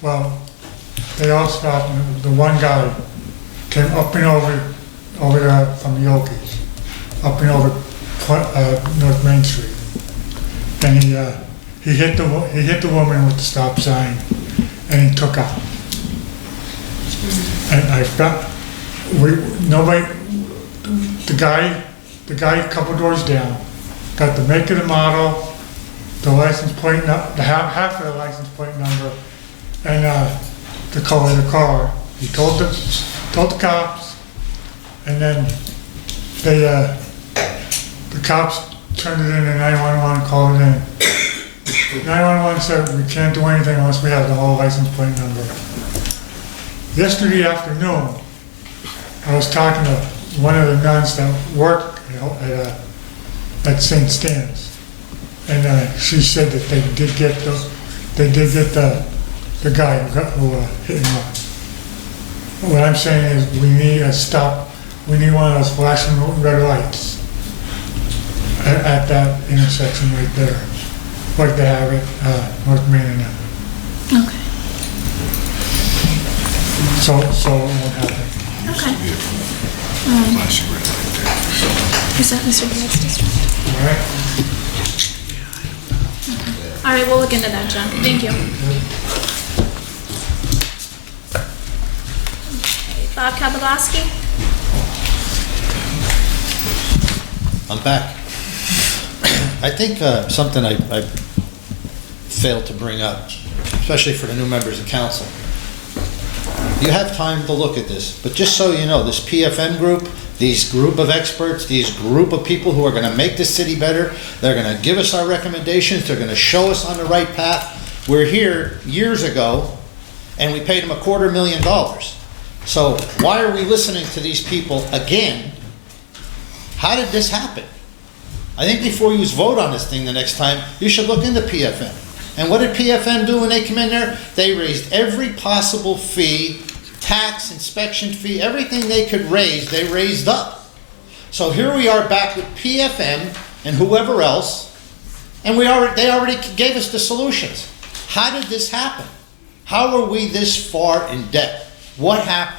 Well, they all stopped, and the one guy came up and over there from the Okies, up and over North Main Street, and he hit the woman with the stop sign, and he took out. And I got, nobody, the guy a couple doors down, got the make of the model, the license plate, the half of the license plate number, and the color of the car. He told the cops, and then the cops turned it in to 911, called it in. 911 said we can't do anything unless we have the whole license plate number. Yesterday afternoon, I was talking to one of the nuns that work at St. Stan's, and she said that they did get the guy who hit him up. What I'm saying is we need a stop. We need one of those flashing red lights at that intersection right there, like they have at North Main and them. Okay. So it won't happen. Okay. Is that Mr. Barrett's district? All right. Okay. All right, we'll look into that, John. Thank you. Okay, Bob Kabalowski? I'm back. I think something I failed to bring up, especially for the new members of council. You have time to look at this, but just so you know, this PFM group, these group of experts, these group of people who are going to make this city better, they're going to give us our recommendations, they're going to show us on the right path. We're here years ago, and we paid them $250,000. So why are we listening to these people again? How did this happen? I think before you vote on this thing the next time, you should look into PFM. And what did PFM do when they came in there? They raised every possible fee, tax, inspection fee, everything they could raise, they raised up. So here we are back with PFM and whoever else, and they already gave us the solutions. How did this happen? How are we this far in debt? What happened?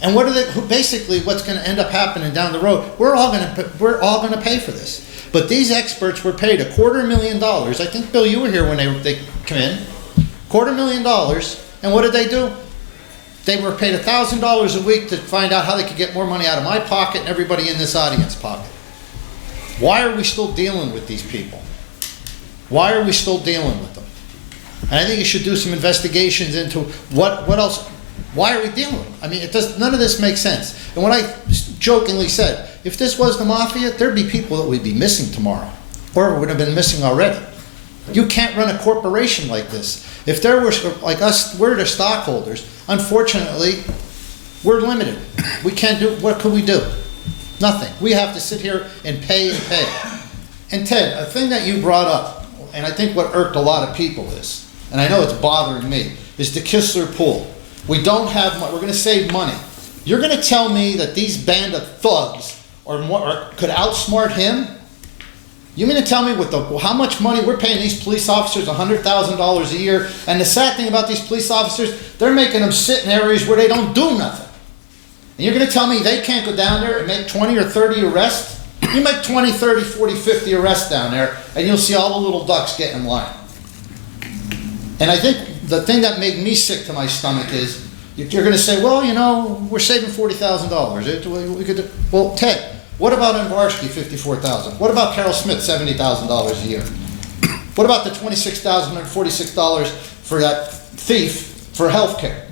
And what are basically what's going to end up happening down the road? We're all going to pay for this. But these experts were paid $250,000. I think, Bill, you were here when they come in. $250,000. And what did they do? They were paid $1,000 a week to find out how they could get more money out of my pocket and everybody in this audience pocket. Why are we still dealing with these people? Why are we still dealing with them? And I think you should do some investigations into what else. Why are we dealing with them? I mean, none of this makes sense. And what I jokingly said, if this was the mafia, there'd be people that would be missing tomorrow, or would have been missing already. You can't run a corporation like this. If there were, like us, we're the stockholders, unfortunately, we're limited. We can't do, what could we do? Nothing. We have to sit here and pay and pay. And Ted, a thing that you brought up, and I think what irked a lot of people is, and I know it's bothering me, is the Kistler pool. We don't have money. We're going to save money. You're going to tell me that these band of thugs could outsmart him? You mean to tell me with how much money we're paying these police officers, $100,000 a year, and the sad thing about these police officers, they're making them sit in areas where they don't do nothing. And you're going to tell me they can't go down there and make 20 or 30 arrests? You make 20, 30, 40, 50 arrests down there, and you'll see all the little ducks get in line. And I think the thing that made me sick to my stomach is, you're going to say, well, you know, we're saving $40,000. Well, Ted, what about Embarski, $54,000? What about Carol Smith, $70,000 a year? What about the $26,046 for that thief for health care?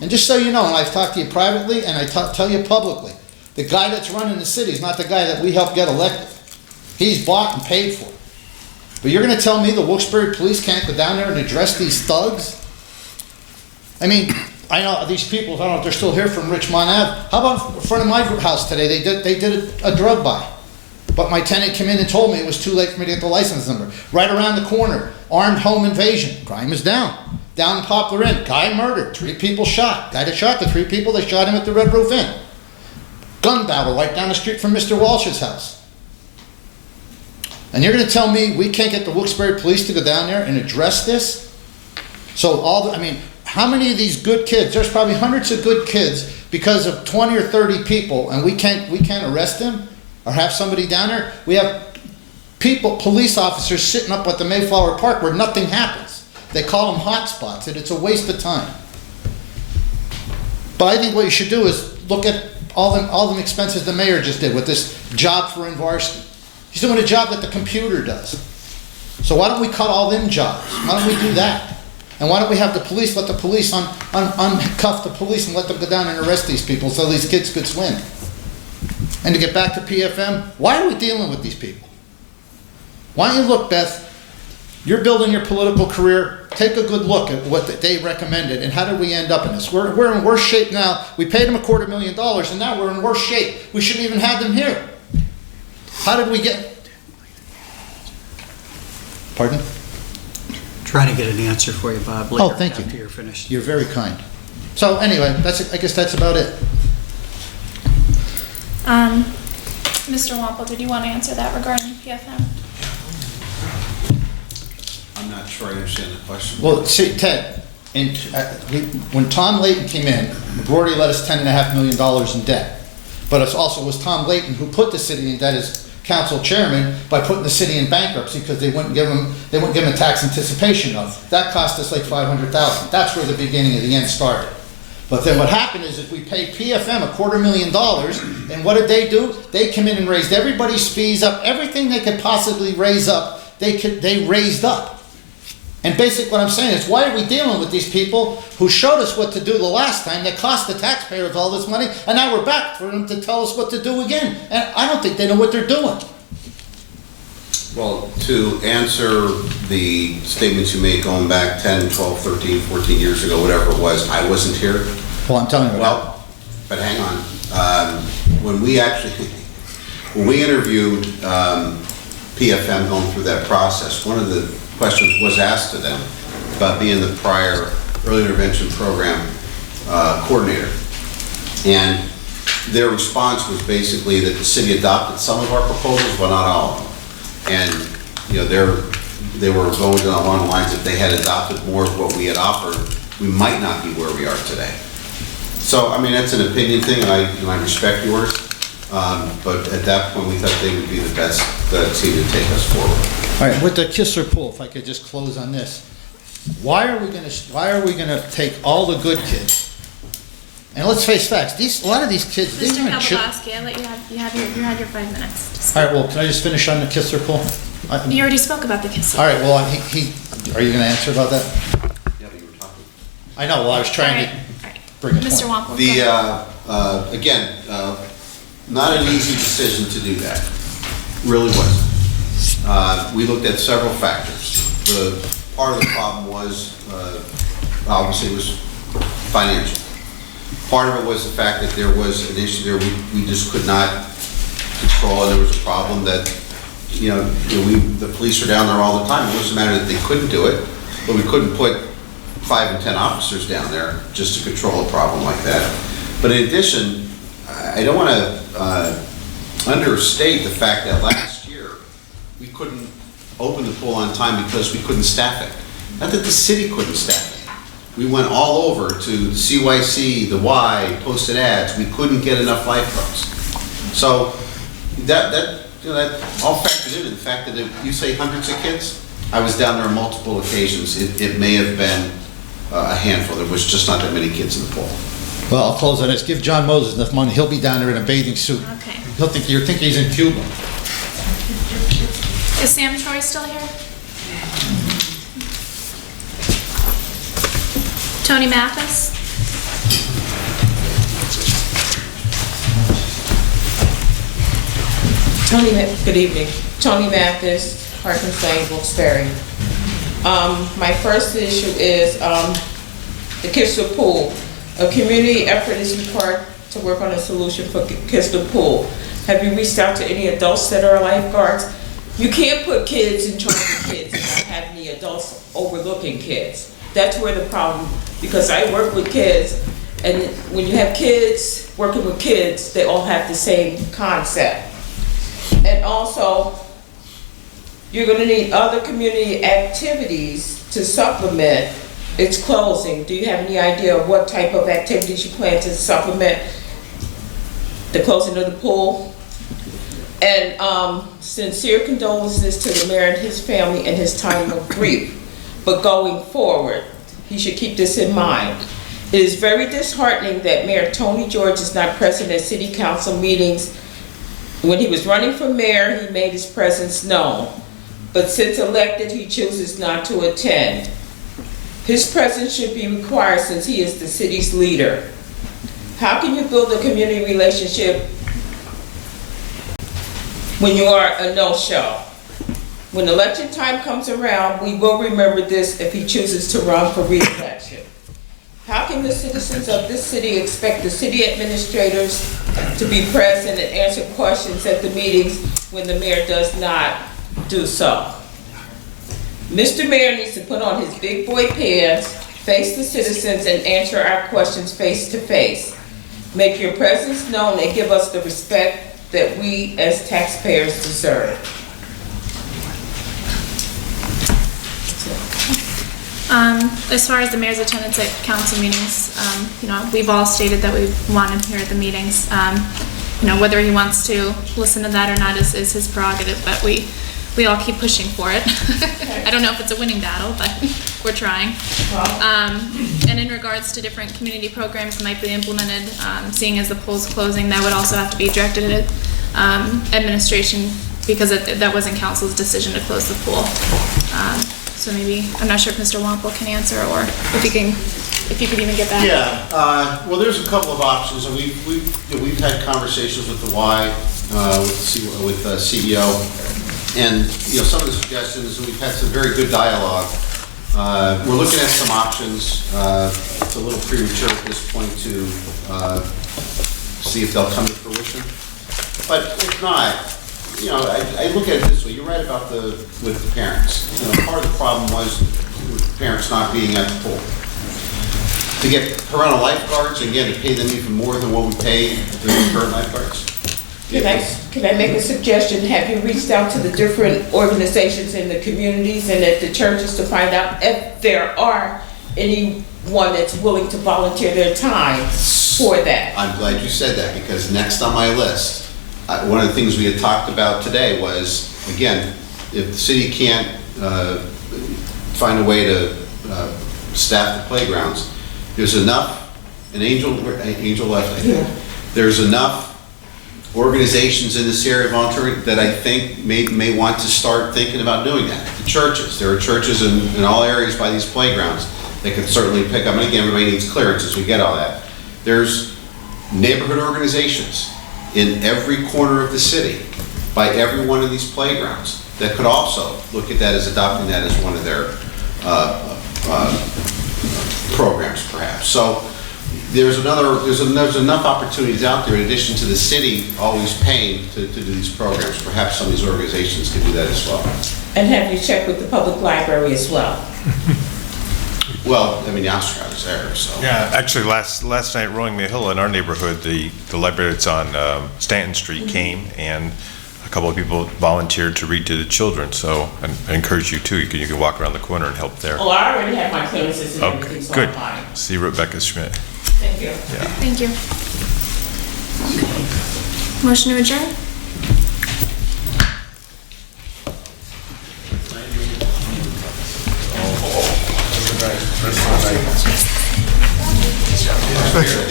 And just so you know, and I've talked to you privately, and I tell you publicly, the guy that's running the city is not the guy that we helped get elected. He's bought and paid for. But you're going to tell me the Wilkes-Barre police can't go down there and address these thugs? I mean, I know these people, I don't know if they're still here from Richmond Ave. How about in front of my house today? They did a drug buy. But my tenant came in and told me it was too late for me to get the license number. Right around the corner, armed home invasion. Crime is down. Down in Poplar Inn, guy murdered, 3 people shot. Guy that shot the 3 people, they shot him at the Red Roof Inn. Gun battle right down the street from Mr. Walsh's house. And you're going to tell me we can't get the Wilkes-Barre police to go down there and address this? So how many of these good kids, there's probably hundreds of good kids because of 20 or 30 people, and we can't arrest them or have somebody down there? We have police officers sitting up at the Mayflower Park where nothing happens. They call them hotspots, and it's a waste of time. But I think what you should do is look at all them expenses the mayor just did with this job for Varsity. He's doing a job that the computer does. So why don't we cut all them jobs? Why don't we do that? And why don't we have the police, let the police uncuff the police and let them go down and arrest these people so these kids could swim? And to get back to PFM, why are we dealing with these people? Why don't you look, Beth, you're building your political career, take a good look at what they recommended and how did we end up in this? We're in worse shape now. We paid them $250,000 and now we're in worse shape. We shouldn't even have them here. How did we get... Pardon? Trying to get an answer for you, Bob, Oh, later thank you. after you're finished. You're very kind. So anyway, I guess that's about it. Mr. Wampel, did you want to answer that regarding PFM? I'm not sure I understand the question. Well, see, Ted, when Tom Layton came in, Brody let us $10.5 million in debt. But it also was Tom Layton who put the city in debt as council chairman by putting the city in bankruptcy because they wouldn't give him a tax anticipation note. That cost us like $500,000. That's where the beginning of the end started. But then what happened is we paid PFM $250,000, and what did they do? They come in and raised everybody's fees up, everything they could possibly raise up, they raised up. And basically what I'm saying is, why are we dealing with these people who showed us what to do the last time, that cost the taxpayers all this money, and now we're back for them to tell us what to do again? And I don't think they know what they're doing. Well, to answer the statements you made going back 10, 12, 13, 14 years ago, whatever it was, I wasn't here. Well, I'm telling you. Well, but hang on. When we interviewed PFM going through that process, one of the questions was asked to them about being the prior early intervention program coordinator. And their response was basically that the city adopted some of our proposals, but not all of them. And, you know, they were going along the lines, if they had adopted more of what we had offered, we might not be where we are today. So, I mean, that's an opinion thing, and I respect yours. But at that point, we thought they would be the best team to take us forward. All right, with the Kisser Pool, if I could just close on this. Why are we gonna take all the good kids? And let's face facts, a lot of these kids, these Mr. aren't Kapelowski, I let you had your 5 minutes. All right, well, can I just finish on the Kisser Pool? You already spoke about the Kisser. All right, well, are you gonna answer about that? Yeah, but you were talking. I know, well, I was trying to bring a point. Mr. Wampel. Again, not an easy decision to do that. Really wasn't. We looked at several factors. Part of the problem was, obviously, it was financial. Part of it was the fact that there was an issue there we just could not control, and there was a problem that, the police are down there all the time. It wasn't a matter that they couldn't do it, but we couldn't put 5 and 10 officers down there just to control a problem like that. But in addition, I don't want to understate the fact that last year we couldn't open the pool on time because we couldn't staff it. Not that the city couldn't staff it. We went all over to CYC, the Y, posted ads. We couldn't get enough lifeguards. So that all factored into the fact that if you say hundreds of kids, I was down there on multiple occasions. It may have been a handful. There was just not that many kids in the pool. Well, I'll close on this. Give John Moses enough money, he'll be down there in a bathing suit. Okay. You'll think he's in Cuba. Is Sam Troy still here? Tony Mathis? Good evening. Tony Mathis, Parkins Lane, Wilkes-Barre. My first issue is the Kisser Pool. A community effort is required to work on a solution for Kisser Pool. Have you reached out to any adults that are lifeguards? You can't put kids in charge of kids and not have any adults overlooking kids. That's where the problem, because I work with kids, and when you have kids working with kids, they all have the same concept. And also, you're gonna need other community activities to supplement its closing. Do you have any idea of what type of activities you plan to supplement the closing of the pool? And sincere condolences to the mayor and his family and his time of grief. but going forward, he should keep this in mind. It is very disheartening that Mayor Tony George is not present at city council meetings. When he was running for mayor, he made his presence known, but since elected, he chooses not to attend. His presence should be required since he is the city's leader. How can you build a community relationship when you are a no-show? When election time comes around, we will remember this if he chooses to run for re-election. How can the citizens of this city expect the city administrators to be present and answer questions at the meetings when the mayor does not do so? Mr. Mayor needs to put on his big boy pants, face the citizens, and answer our questions face to face. Make your presence known and give us the respect that we as taxpayers deserve. As far as the mayor's attendance at council meetings, we've all stated that we want him here at the meetings. Whether he wants to listen to that or not is his prerogative, but we all keep pushing for it. I don't know if it's a winning battle, but we're trying. And in regards to different community programs that might be implemented, seeing as the poll's closing, that would also have to be directed at administration, because that wasn't council's decision to close the pool. So maybe, I'm not sure if Mr. Wampel can answer, or if you could even get back. Yeah, well, there's a couple of options, and we've had conversations with the Y, with the CEO, and some of the suggestions, we've had some very good dialogue. We're looking at some options. It's a little premature at this point to see if they'll come to fruition, but if not, I look at it this way. You're right about with the parents. Part of the problem was with parents not being at the pool. To get parental lifeguards, and again, to pay them even more than what we pay the current lifeguards. Can I make a suggestion? Have you reached out to the different organizations in the communities and at the churches to find out if there are anyone that's willing to volunteer their time for that? I'm glad you said that, because next on my list, one of the things we had talked about today was, again, if the city can't find a way to staff the playgrounds, there's enough, Angel left, I think. There's enough organizations in this area volunteering that I think may want to start thinking about doing that. The churches, there are churches in all areas by these playgrounds that could certainly pick up, and again, everybody needs clearances, we get all that. There's neighborhood organizations in every corner of the city by every one of these playgrounds that could also look at that as adopting that as one of their programs, perhaps. So there's enough opportunities out there in addition to the city always paying to do these programs. Perhaps some of these organizations could do that as well. And have you checked with the public library as well? Well, the Oscar was there, so. Yeah, actually, last night, Rolling Mill Hill in our neighborhood, the library that's on Stanton Street came, and a couple of people volunteered to read to the children. So I encourage you too. You can walk around the corner and help there. Oh, I already have my clearances and everything, so good. I'm fine. See Rebecca Schmidt. Thank you. Yeah. Thank you. Motion to adjourn? Thank you.